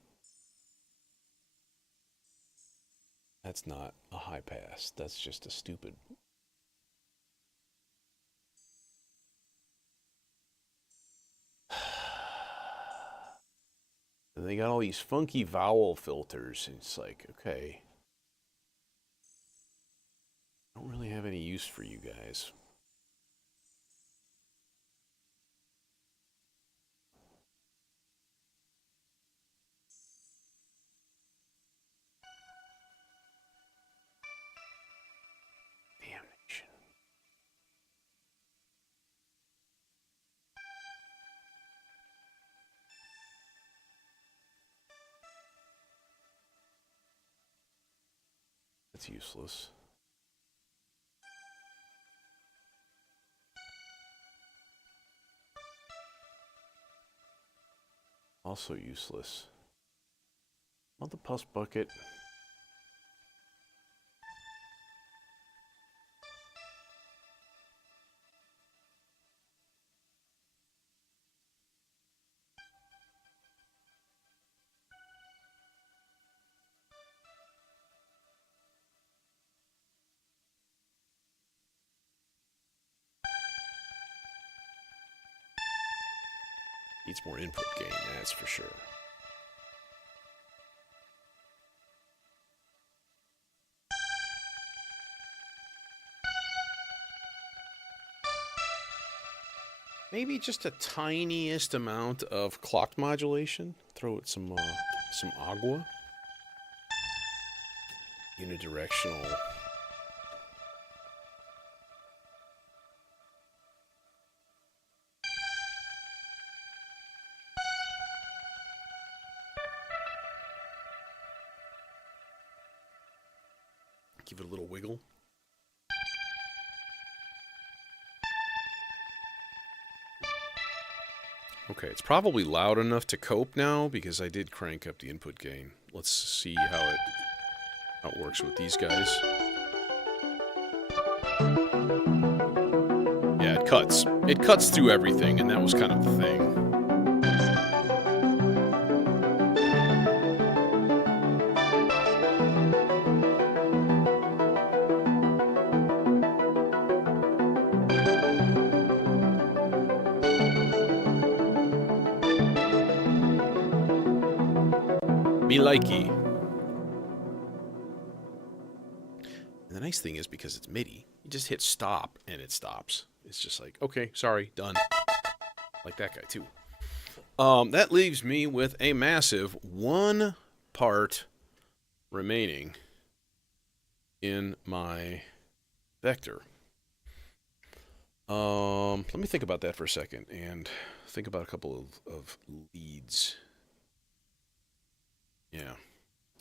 That's not a high pass. That's just a stupid. And they got all these funky vowel filters. And it's like, okay. I don't really have any use for you guys. Damnation. That's useless. Also useless. Not the pus bucket. Needs more input gain, that's for sure. Maybe just a tiniest amount of clock modulation. Throw it some agua. Unidirectional. Give it a little wiggle. Okay, it's probably loud enough to cope now because I did crank up the input gain. Let's see how it works with these guys. Yeah, it cuts. It cuts through everything, and that was kind of the thing. Me likey. And the nice thing is, because it's MIDI, you just hit stop and it stops. It's just like, okay, sorry, done. Like that guy too. That leaves me with a massive 1 part remaining in my vector. Let me think about that for a second and think about a couple of leads. Yeah,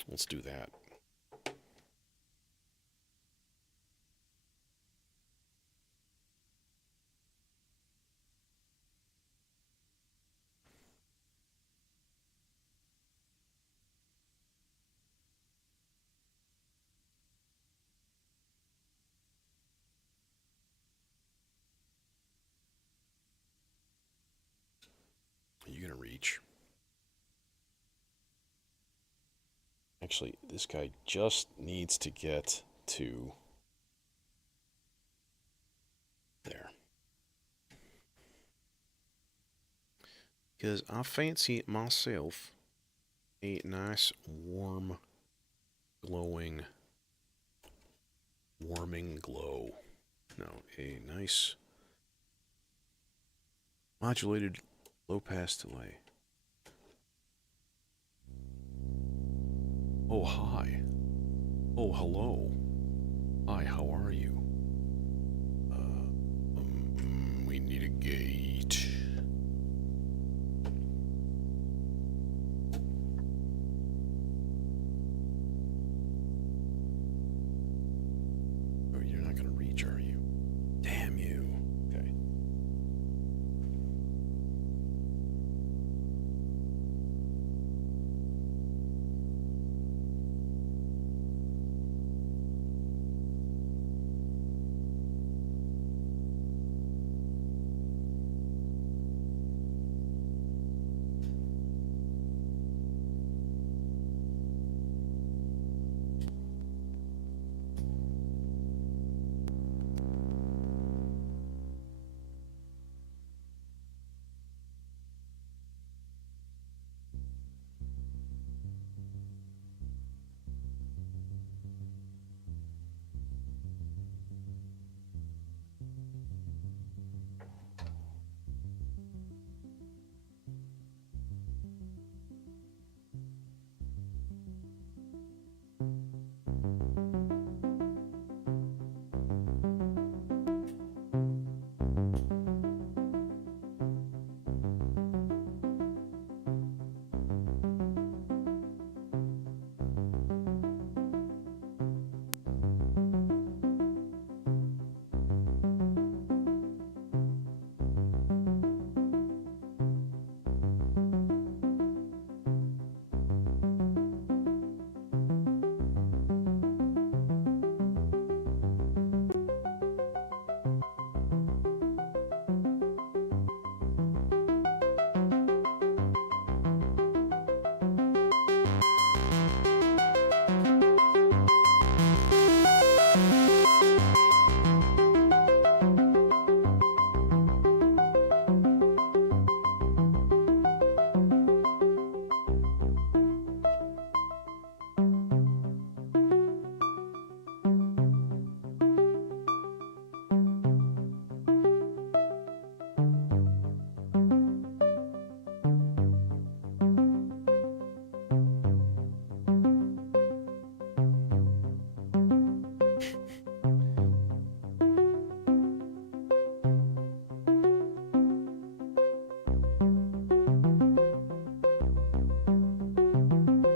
let's do that. Are you going to reach? Actually, this guy just needs to get to there. Because I fancy it myself. a nice, warm, glowing, warming glow. No, a nice modulated low-pass delay. Oh, hi. Oh, hello. Hi, how are you? We need a gate. Oh, you're not gonna reach, are you? Damn you. Okay.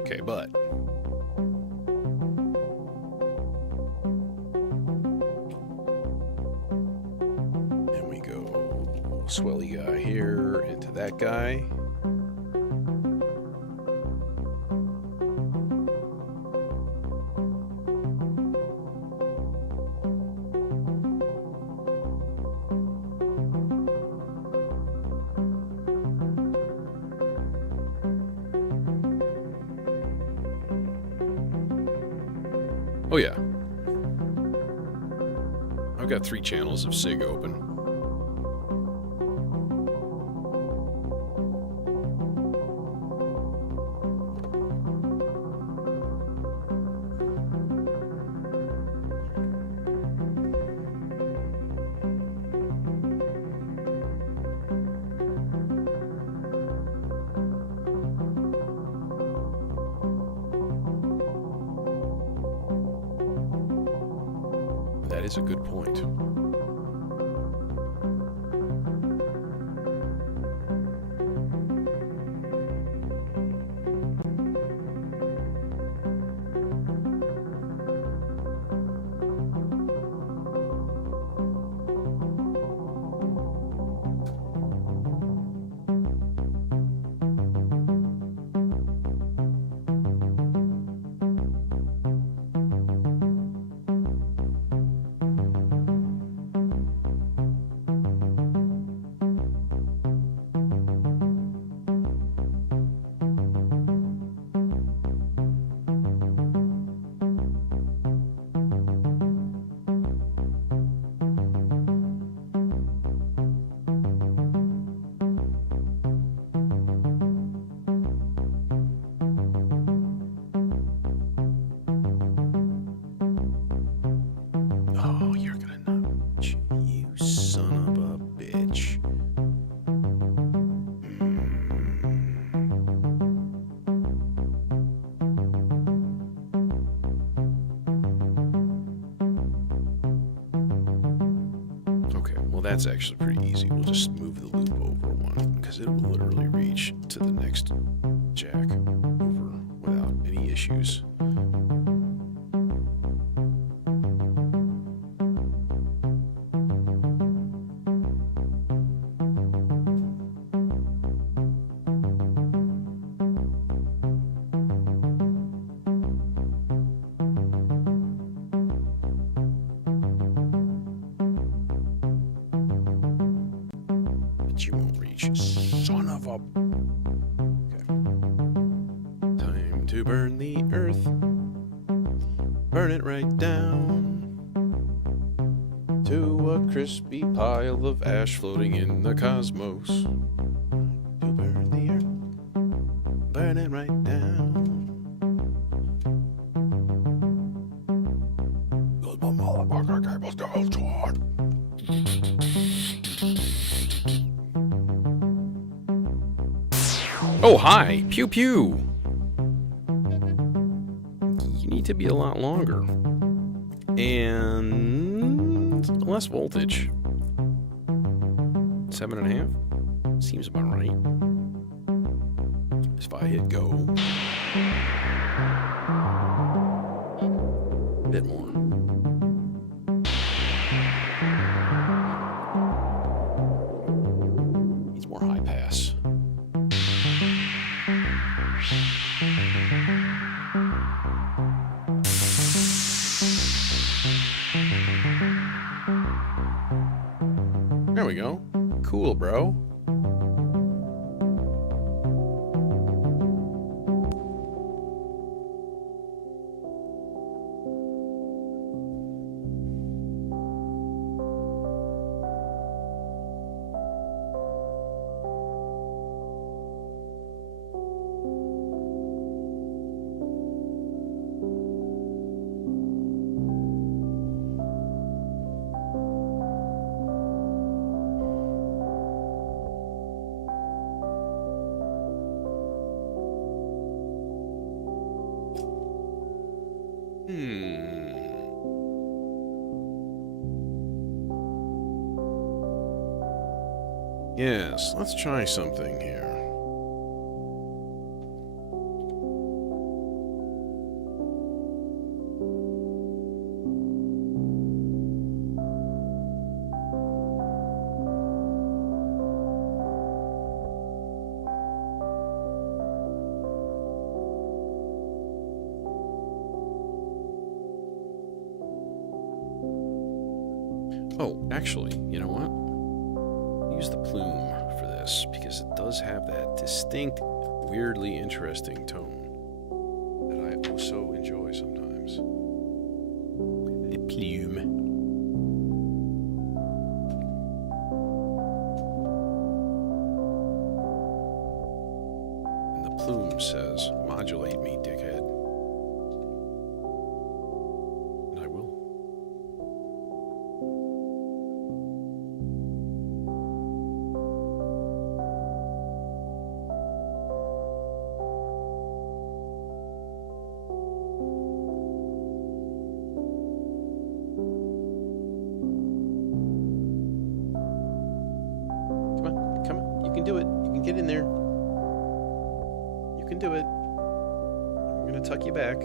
Okay, but then we go swelly guy here into that guy. Oh yeah. I've got 3 channels of SIG open. That is a good point. Well, that's actually pretty easy. We'll just move the loop over one, because it will literally reach to the next jack over without any issues. You won't reach. Son of a... Okay. Time to burn the earth. Burn it right down to a crispy pile of ash floating in the cosmos. To burn the earth. Burn it right down. Those motherfucker cables go short. Oh, hi! Pew pew! You need to be a lot longer. And less voltage. 7.5? Seems about right. If I hit go. A bit more. Needs more high pass. There we go. Cool, bro. Yes, let's try something here. Oh, actually, you know what? Use the plume for this because it does have that distinct, weirdly interesting tone that I also enjoy sometimes. The plume. And the plume says, "Modulate me, dickhead." And I will. Come on, you can do it. You can get in there. You can do it. I'm gonna tuck you back.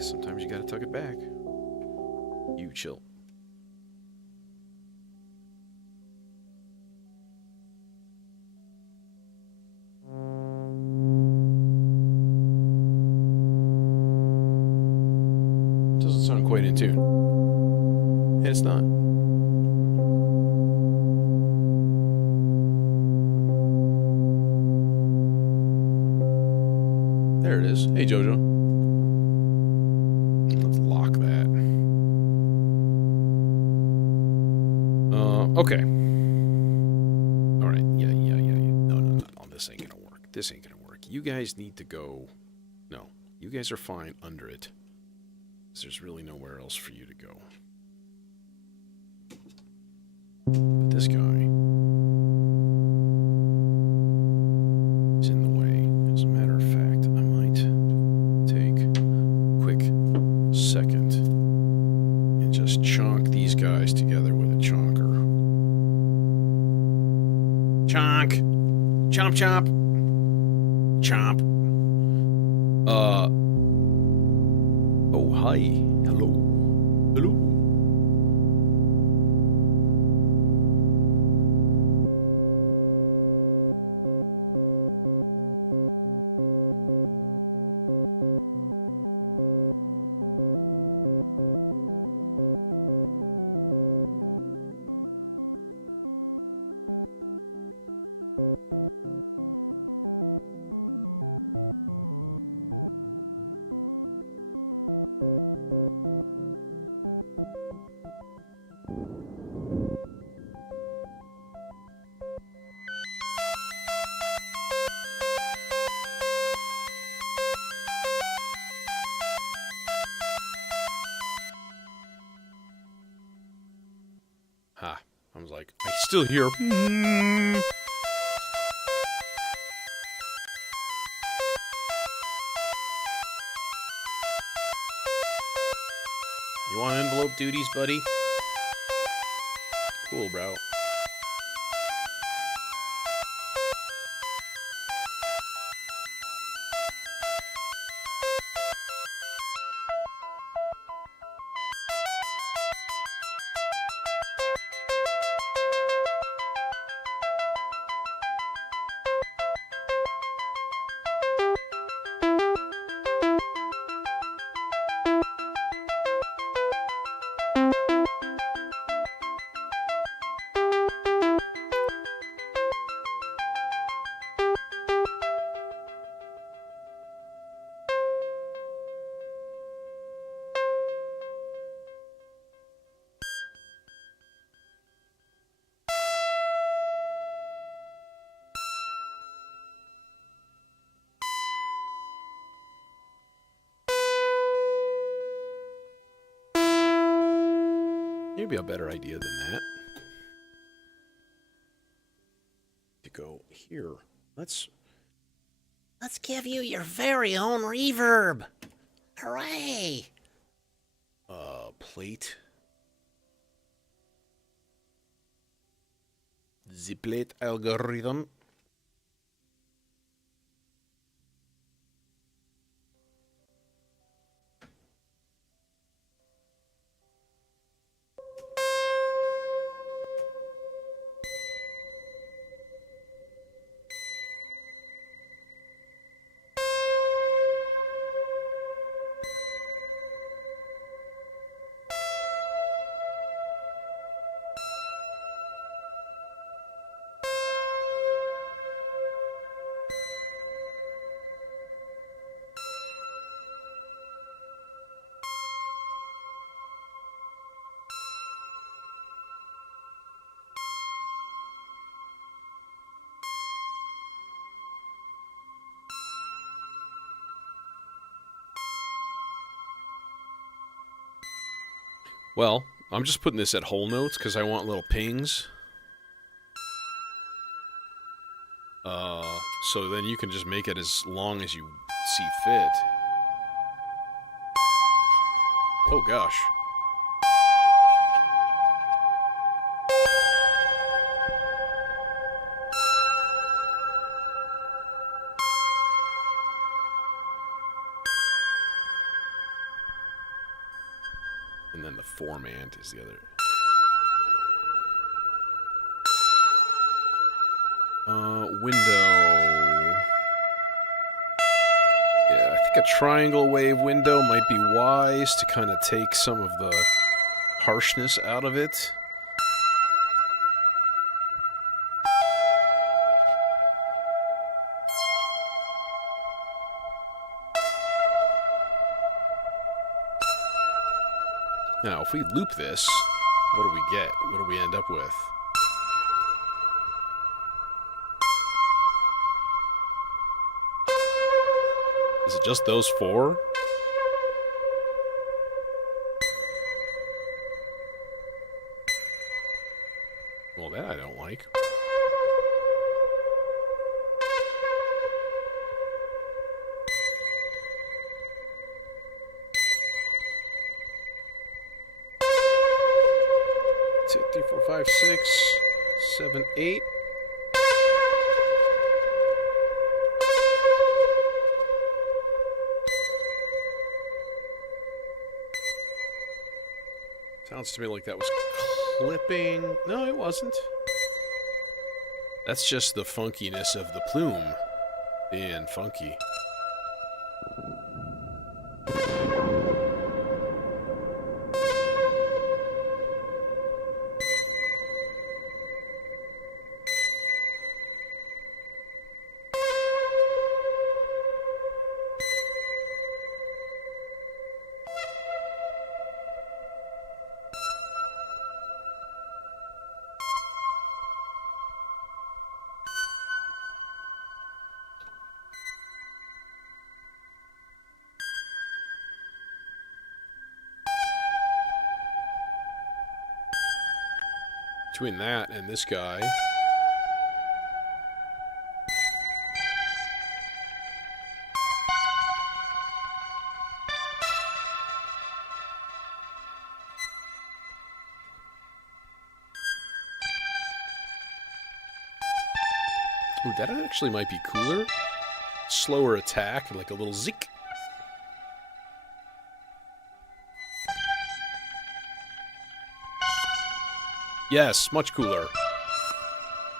Sometimes you gotta tuck it back. You chill. Doesn't sound quite in tune. And it's not. There it is. Hey, Jojo. Let's lock that. Okay. All right. Yeah. No. This ain't gonna work. This ain't gonna work. You guys need to go. No. You guys are fine under it. 'Cause there's really nowhere else for you to go. But this guy is in the way. As a matter of fact, I might take a quick second and just chonk these Chonk. Chomp chomp. Chomp. Oh, hi. Hello. Hello. Ha. I was like, I still hear. You want envelope duties, buddy? Cool, bro. Maybe a better idea than that. To go here. Let's give you your very own reverb. Hooray! Plate. The plate algorithm. Well, I'm just putting this at whole notes because I want little pings. So then you can just make it as long as you see fit. Oh gosh. And then the formant is the other. Window. Yeah, I think a triangle wave window might be wise to kind of take some of the harshness out of it. Now, if we loop this, what do we get? What do we end up with? Is it just those four? Well, that I don't like. Two, 3, 4, 5, 6, 7, 8. Sounds to me like that was clipping. No, it wasn't. That's just the funkiness of the plume being funky. Between that and this guy. Ooh, that actually might be cooler. Slower attack, like a little zik. Yes, much cooler.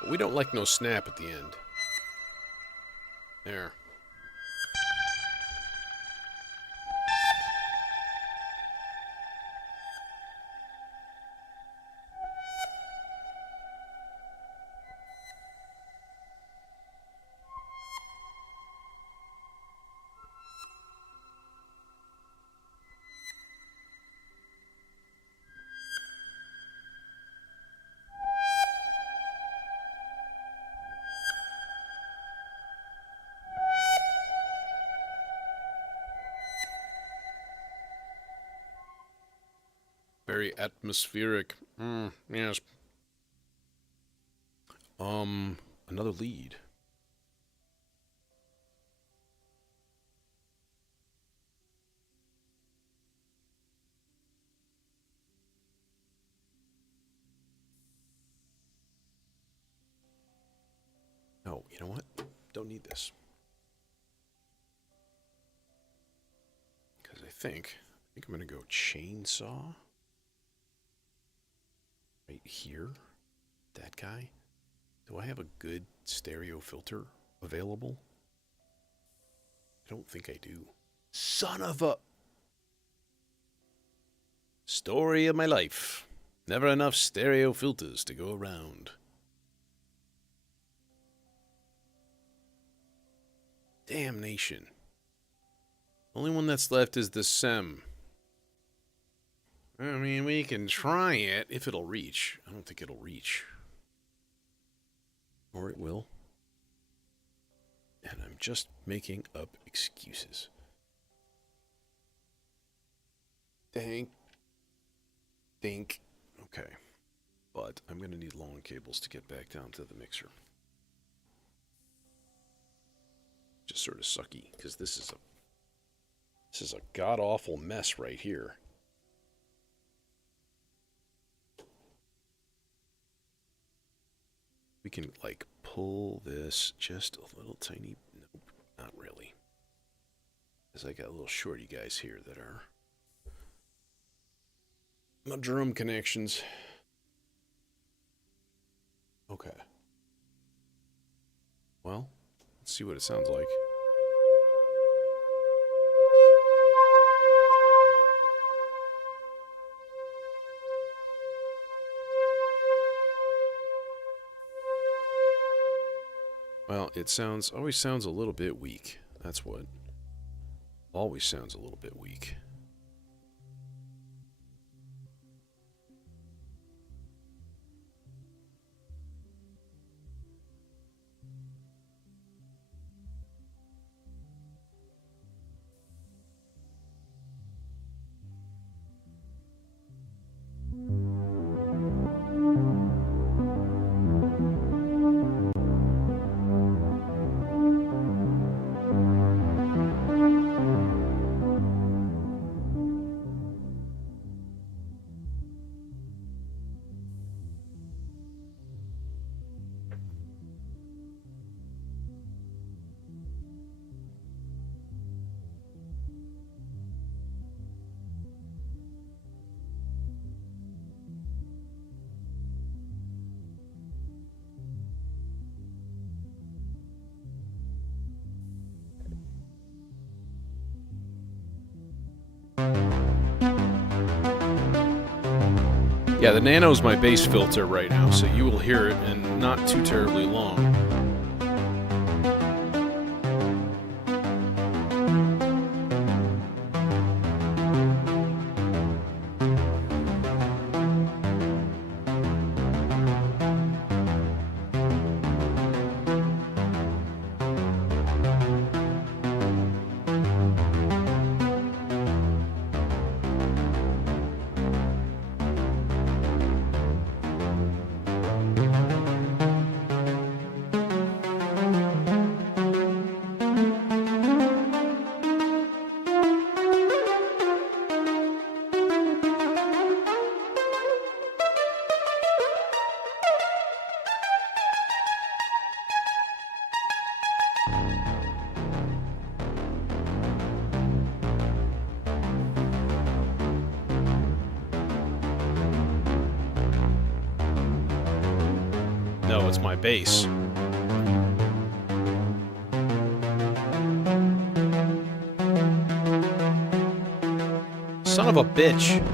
But we don't like no snap at the end. There. Very atmospheric. Yes. Another lead. Oh, you know what? Don't need this. Because I think I'm going to go chainsaw. Right here. That guy. Do I have a good stereo filter available? I don't think I do. Son of a... Story of my life. Never enough stereo filters to go around. Damnation. Only one that's left is the SEM. I mean, we can try it if it'll reach. I don't think it'll reach. Or it will. And I'm just making up excuses. Think. Okay. But I'm going to need long cables to get back down to the mixer. Just sort of sucky, because this is a god-awful mess right here. We can, like, pull this just a little tiny... Nope, not really. Because I got little shorty guys here that are... my drum connections. Okay. Well, let's see what it sounds like. Well, it always sounds a little bit weak. That's what. Always sounds a little bit weak. Yeah, the Nano's my bass filter right now, so you will hear it in not too terribly long. No, it's my bass. Son of a bitch.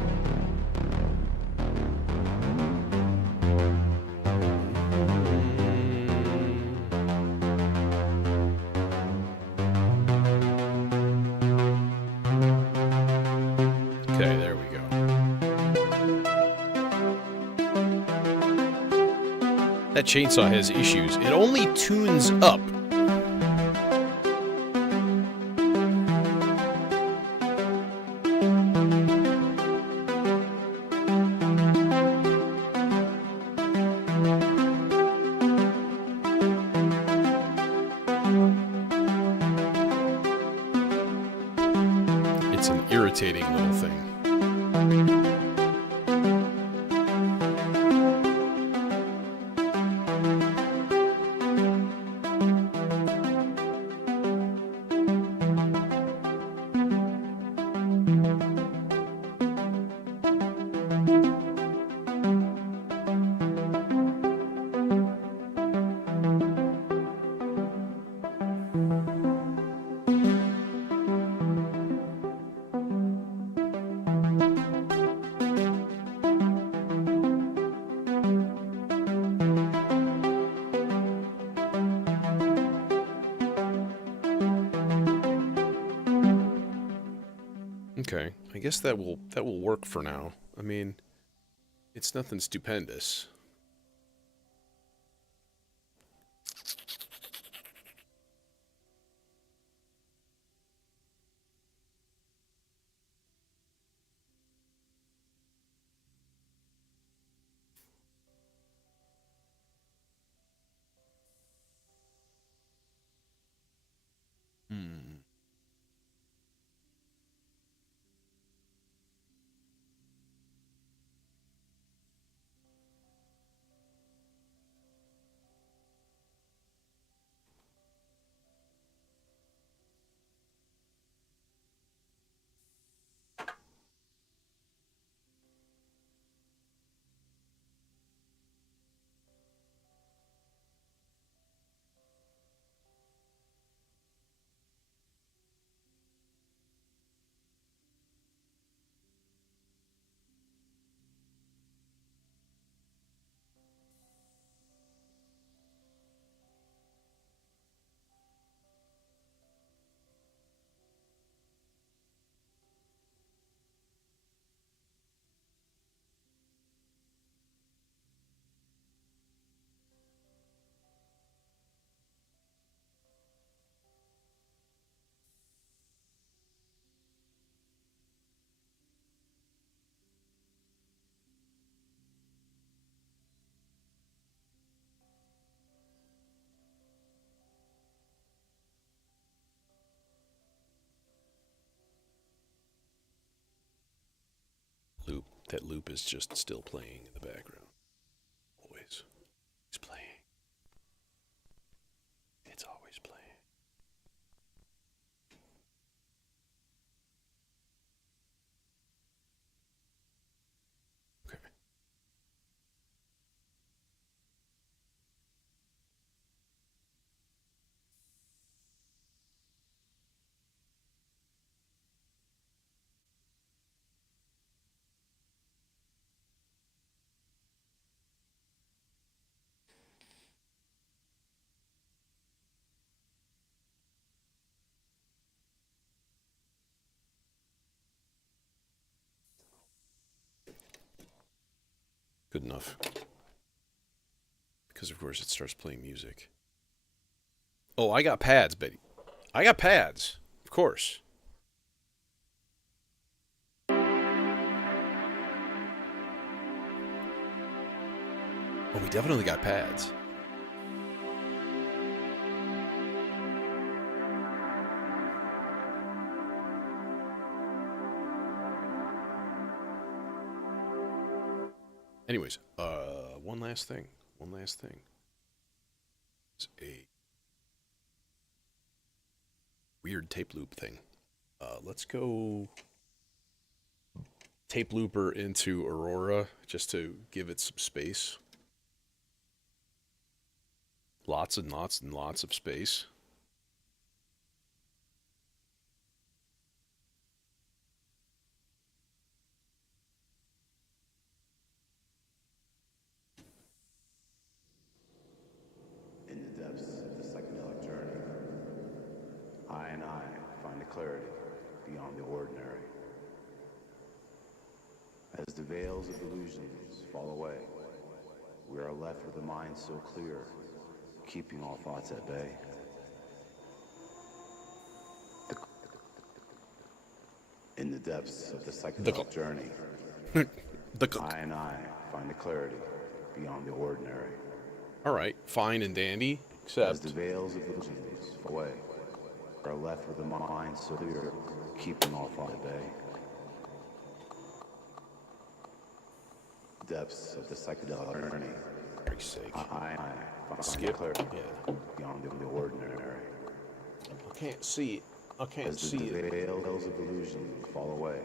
Okay, there we go. That chainsaw has issues. It only tunes up. It's an irritating little thing. Okay, I guess that will work for now. I mean, it's nothing stupendous. Loop. That loop is just still playing in the background. Always. It's playing. It's always playing. Okay. Good enough. Because, of course, it starts playing music. Oh, I got pads, Betty. I got pads. Of course. Oh, we definitely got pads. Anyways, one last thing. It's a weird tape loop thing. Let's go tape looper into Aurora just to give it some space. Lots and lots and lots of space. In the depths of the psychedelic journey, I and I find a clarity beyond the ordinary. As the veils of illusions fall away, we are left with a mind so clear, keeping all thoughts at bay. In the depths of the psychedelic journey, I and I find a clarity beyond the ordinary. All right, fine and dandy, As except the veils of illusions fall away, we are left with a mind so clear, keeping all thought at bay. Depths of the psychedelic journey, for Christ's sake. I find Skip. clarity Yeah. beyond the ordinary. I can't see it. I can't As the see it. veils of illusion fall away,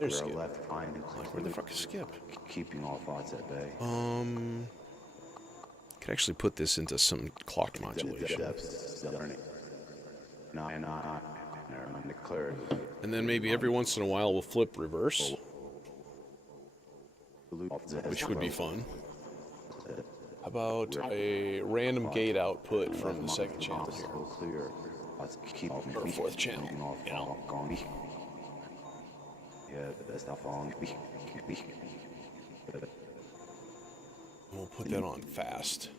There's we are Skip. left finding Like, where the fuck is Skip? keeping all thoughts at bay. Could actually put this into some clock modulation. Depths of the journey. I and I find the clarity. And then maybe every once in a while we'll flip reverse, which would be fun. How about a random gate output from the second channel here? Clear. Or fourth channel, you know. Yeah, that's not falling. We'll put that on fast.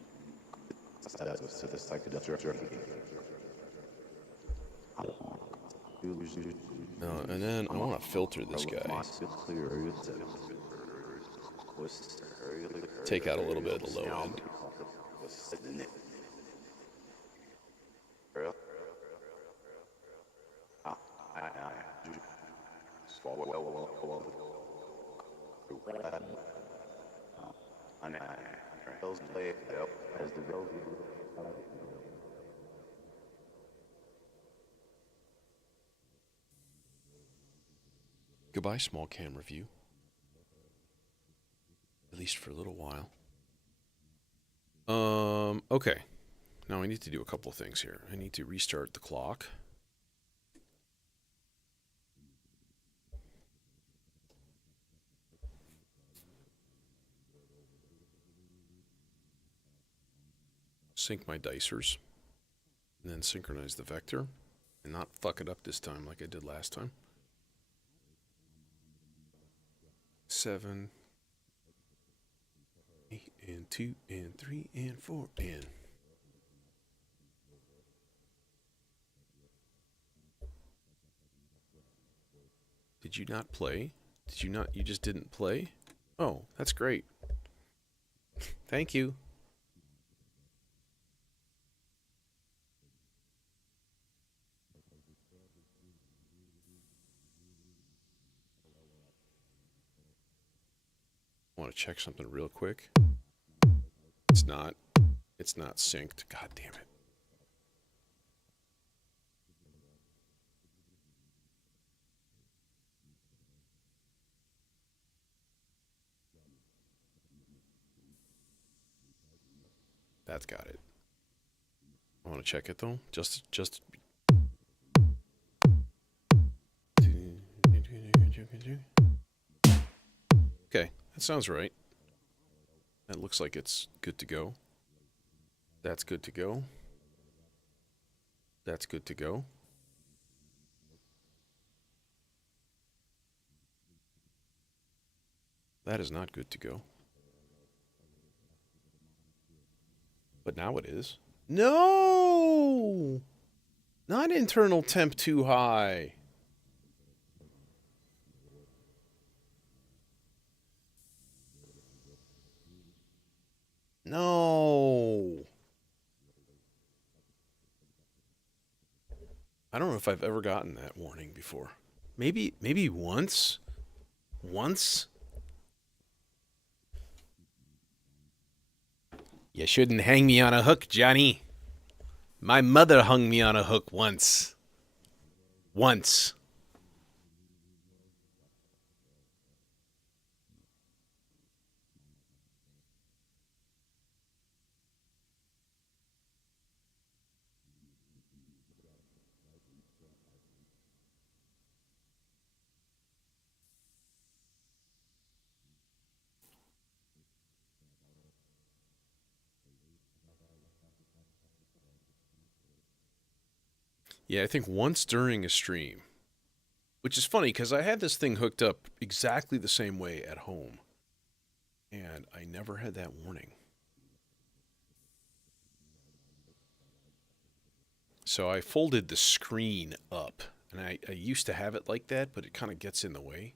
That's the psychedelic journey. And then I want to filter this guy. Take out a little bit of the low end. Goodbye, small camera view. At least for a little while. Okay. Now I need to do a couple of things here. I need to restart the clock. Sync my dicers. And then synchronize the vector. And not fuck it up this time like I did last time. 7, 8, and 2, and 3, and 4, and... Did you not play? Did you not? You just didn't play? Oh, that's great. Thank you. I want to check something real quick. It's not synced. God damn it. That's got it. I want to check it though. Just okay, that sounds right. That looks like it's good to go. That's good to go. That's good to go. That is not good to go. But now it is. No! Not internal temp too high. No. I don't know if I've ever gotten that warning before. Maybe once. Once? You shouldn't hang me on a hook, Johnny. My mother hung me on a hook once. Once. Yeah, I think once during a stream. Which is funny because I had this thing hooked up exactly the same way at home. And I never had that warning. So I folded the screen up. And I used to have it like that, but it kind of gets in the way.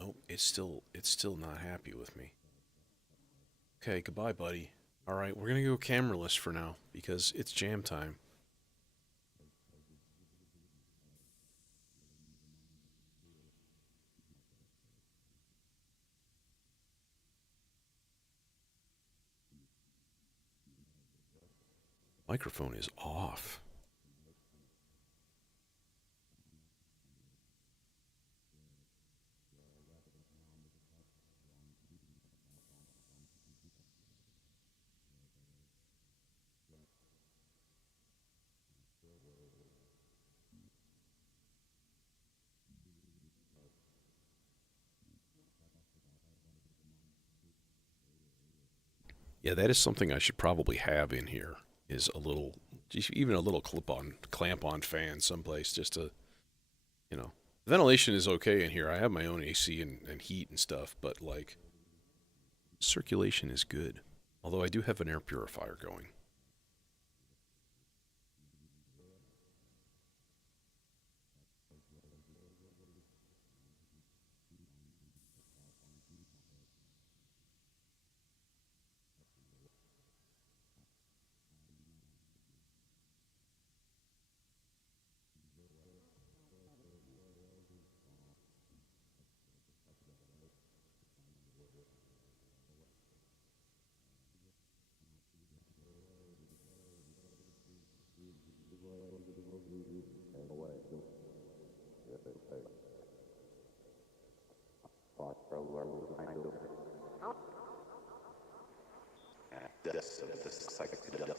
Oh, it's still not happy with me. Okay, goodbye, buddy. All right, we're going to go cameraless for now because it's jam time. Microphone is off. Yeah, that is something I should probably have in here. Is a little, even a little clamp-on fan someplace, just to, you know, ventilation is okay in here. I have my own AC and heat and stuff, but like, circulation is good. Although I do have an air purifier going. Deaths of the psychedelic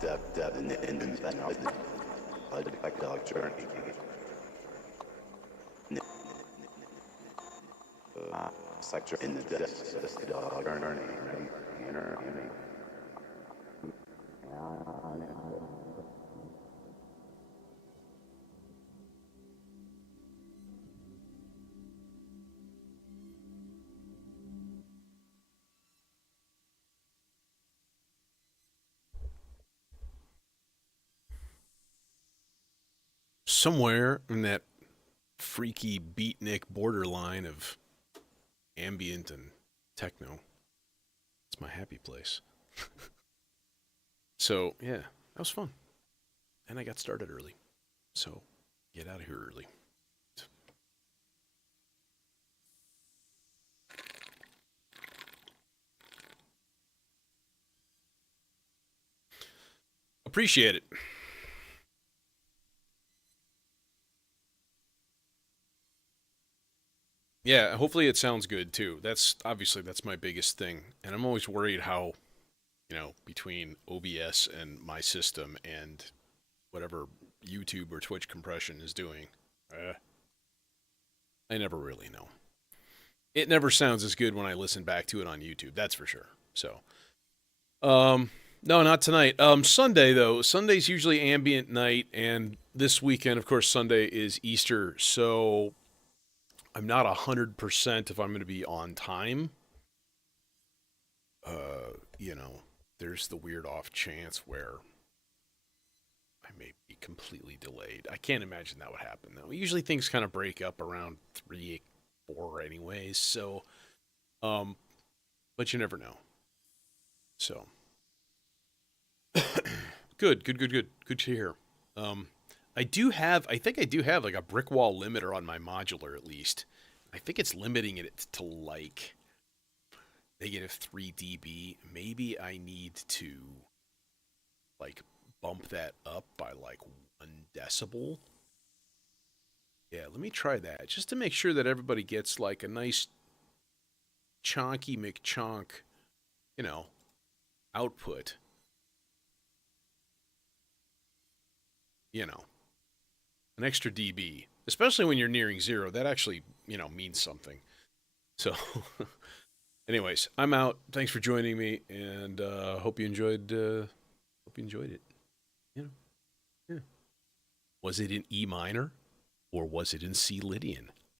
depth in the psychedelic journey. Sector in the depths of the psychedelic journey. Somewhere in that freaky beatnik borderline of ambient and techno, it's my happy place. So, yeah, that was fun. And I got started early. So, get out of here early. Appreciate it. Yeah, hopefully it sounds good too. That's my biggest thing. And I'm always worried how, between OBS and my system and whatever YouTube or Twitch compression is doing, I never really know. It never sounds as good when I listen back to it on YouTube, that's for sure. So, no, not tonight. Sunday though. Sunday's usually ambient night, and this weekend, of course, Sunday is Easter, so I'm not 100% if I'm going to be on time. There's the weird off chance where I may be completely delayed. I can't imagine that would happen, though. Usually things kind of break up around 3, 4 anyways, so, but you never know. So, good to hear. I think I do have like a brick wall limiter on my modular at least. I think it's limiting it to like -3 dB. Maybe I need to like bump that up by like 1 decibel. Yeah, let me try that just to make sure that everybody gets like a nice chonky McChonk, output. An extra dB, especially when you're nearing 0, that actually, means something. So, anyways, I'm out. Thanks for joining me, and hope you enjoyed. Hope you enjoyed it. Yeah. Was it in E minor, or was it in C Lydian?